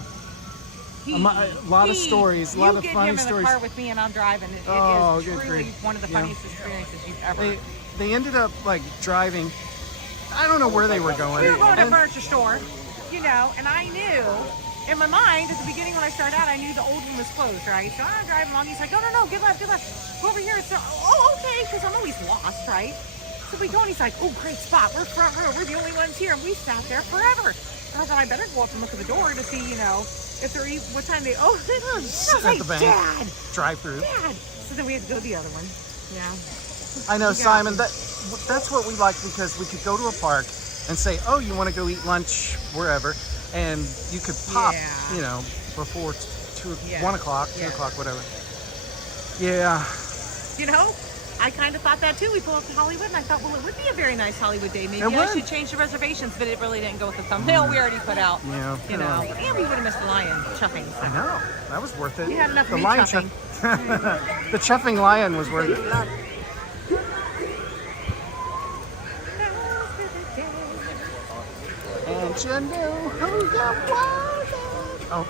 A lot of stories, a lot of funny You get him in stories. the car with me and I'm driving. It Oh, is good truly grief. one of the Yeah. funniest experiences you've ever. They ended up like driving. I don't know where they were going. We were going to a And- furniture store, you know, and I knew, in my mind, at the beginning when I started out, I knew the old one was closed, right? So I'm driving along, he's like, no, get left. Go over here. It's okay, because I'm always lost, right? So we go, and he's like, oh, great spot. We're front row. We're the only ones here. And we sat there forever. And I thought I better go up and look at the door to see, you know, if they're what time they open. I was Sitting like, at the bank. Dad. Drive through. Dad. So then we had to go to the other one. Yeah. I know, Yeah. Simon. That's what we like because we could go to a park and say, "Oh, you want to go eat lunch wherever," and you could pop, Yeah. you know, before Yeah. 1 o'clock, 2 Yeah. o'clock, whatever. Yeah. You know, I kind of thought that too. We pulled up to Hollywood, and I thought, well, it would be a very nice Hollywood day. Maybe It I would. should change the reservations, but it really didn't go with the thumbnail we already put out. Yeah. You know, and we would have missed the lion chuffing. I know. That was worth it. You had enough the of me lion chuffing. the chuffing lion was worth it. And you knew who you wanted. Oh.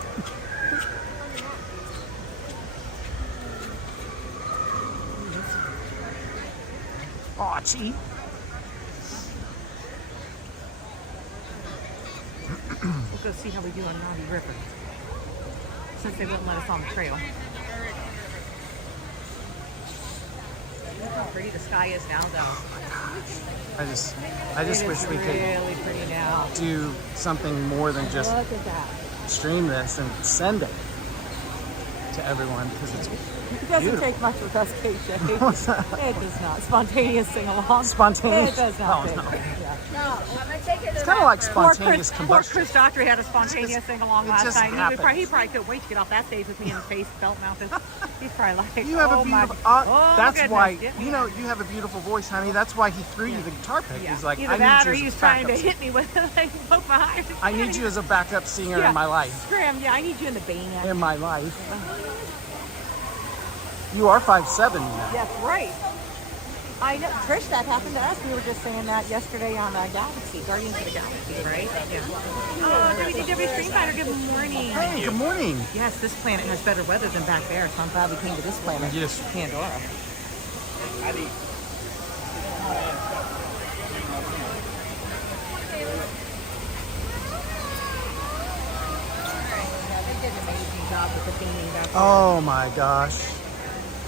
Aw, gee. We'll go see how we do on Navi River, since they wouldn't let us on the trail. Look how pretty the sky is now, though. I just wish we could really pretty now. do something more than just Look at that. stream this and send it to to everyone because it's It doesn't beautiful. take much with us, KJ. What's that? It does not. Spontaneous sing-along. Spontaneous? It does not. Oh, fit. no. Yeah. No, I'm gonna take it. It's kind of like Poor spontaneous Chris combustion. Daughtry had a spontaneous sing-along it last just night. happens. He probably couldn't wait to get off that stage with me in his face, belt mounted. He's probably like, You have oh a my, beautiful. oh, That's goodness. why Yeah. you know you have a beautiful voice, honey. That's why he threw you the guitar pick. Yeah. He's like, either I that need or you he's as a trying to backup. hit me with like poke behind. I need you as a backup singer in my life. Graham, yeah, I need you in the band. In my life. You are 5'7", you know. That's right. I know, Trish, that happened to us. We were just saying that yesterday on Galaxy, Guardians of the Galaxy, right? Yeah. Oh, WDW Streamfighter, good morning. Hey, good morning. Yes, this planet has better weather than back there, so I'm glad we came to this planet. Yes. Pandora. They did an amazing job with the theming back there. Oh my gosh.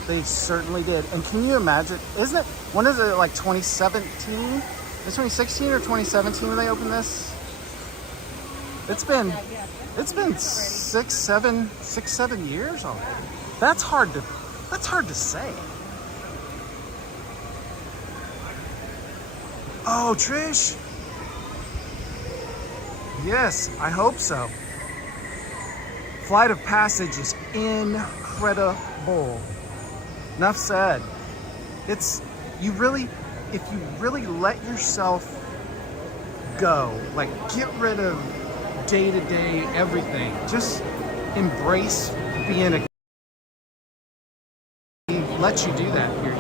They certainly did. And can you imagine, isn't it, when is it, like 2017? Is 2016 or 2017 when they opened this? It's been 6-7 years already. That's hard to say. Oh, Trish. Yes, I hope so. Flight of Passage is incredible. Enough said. If you really let yourself go, like get rid of day-to-day everything, just embrace being a, let you do that here.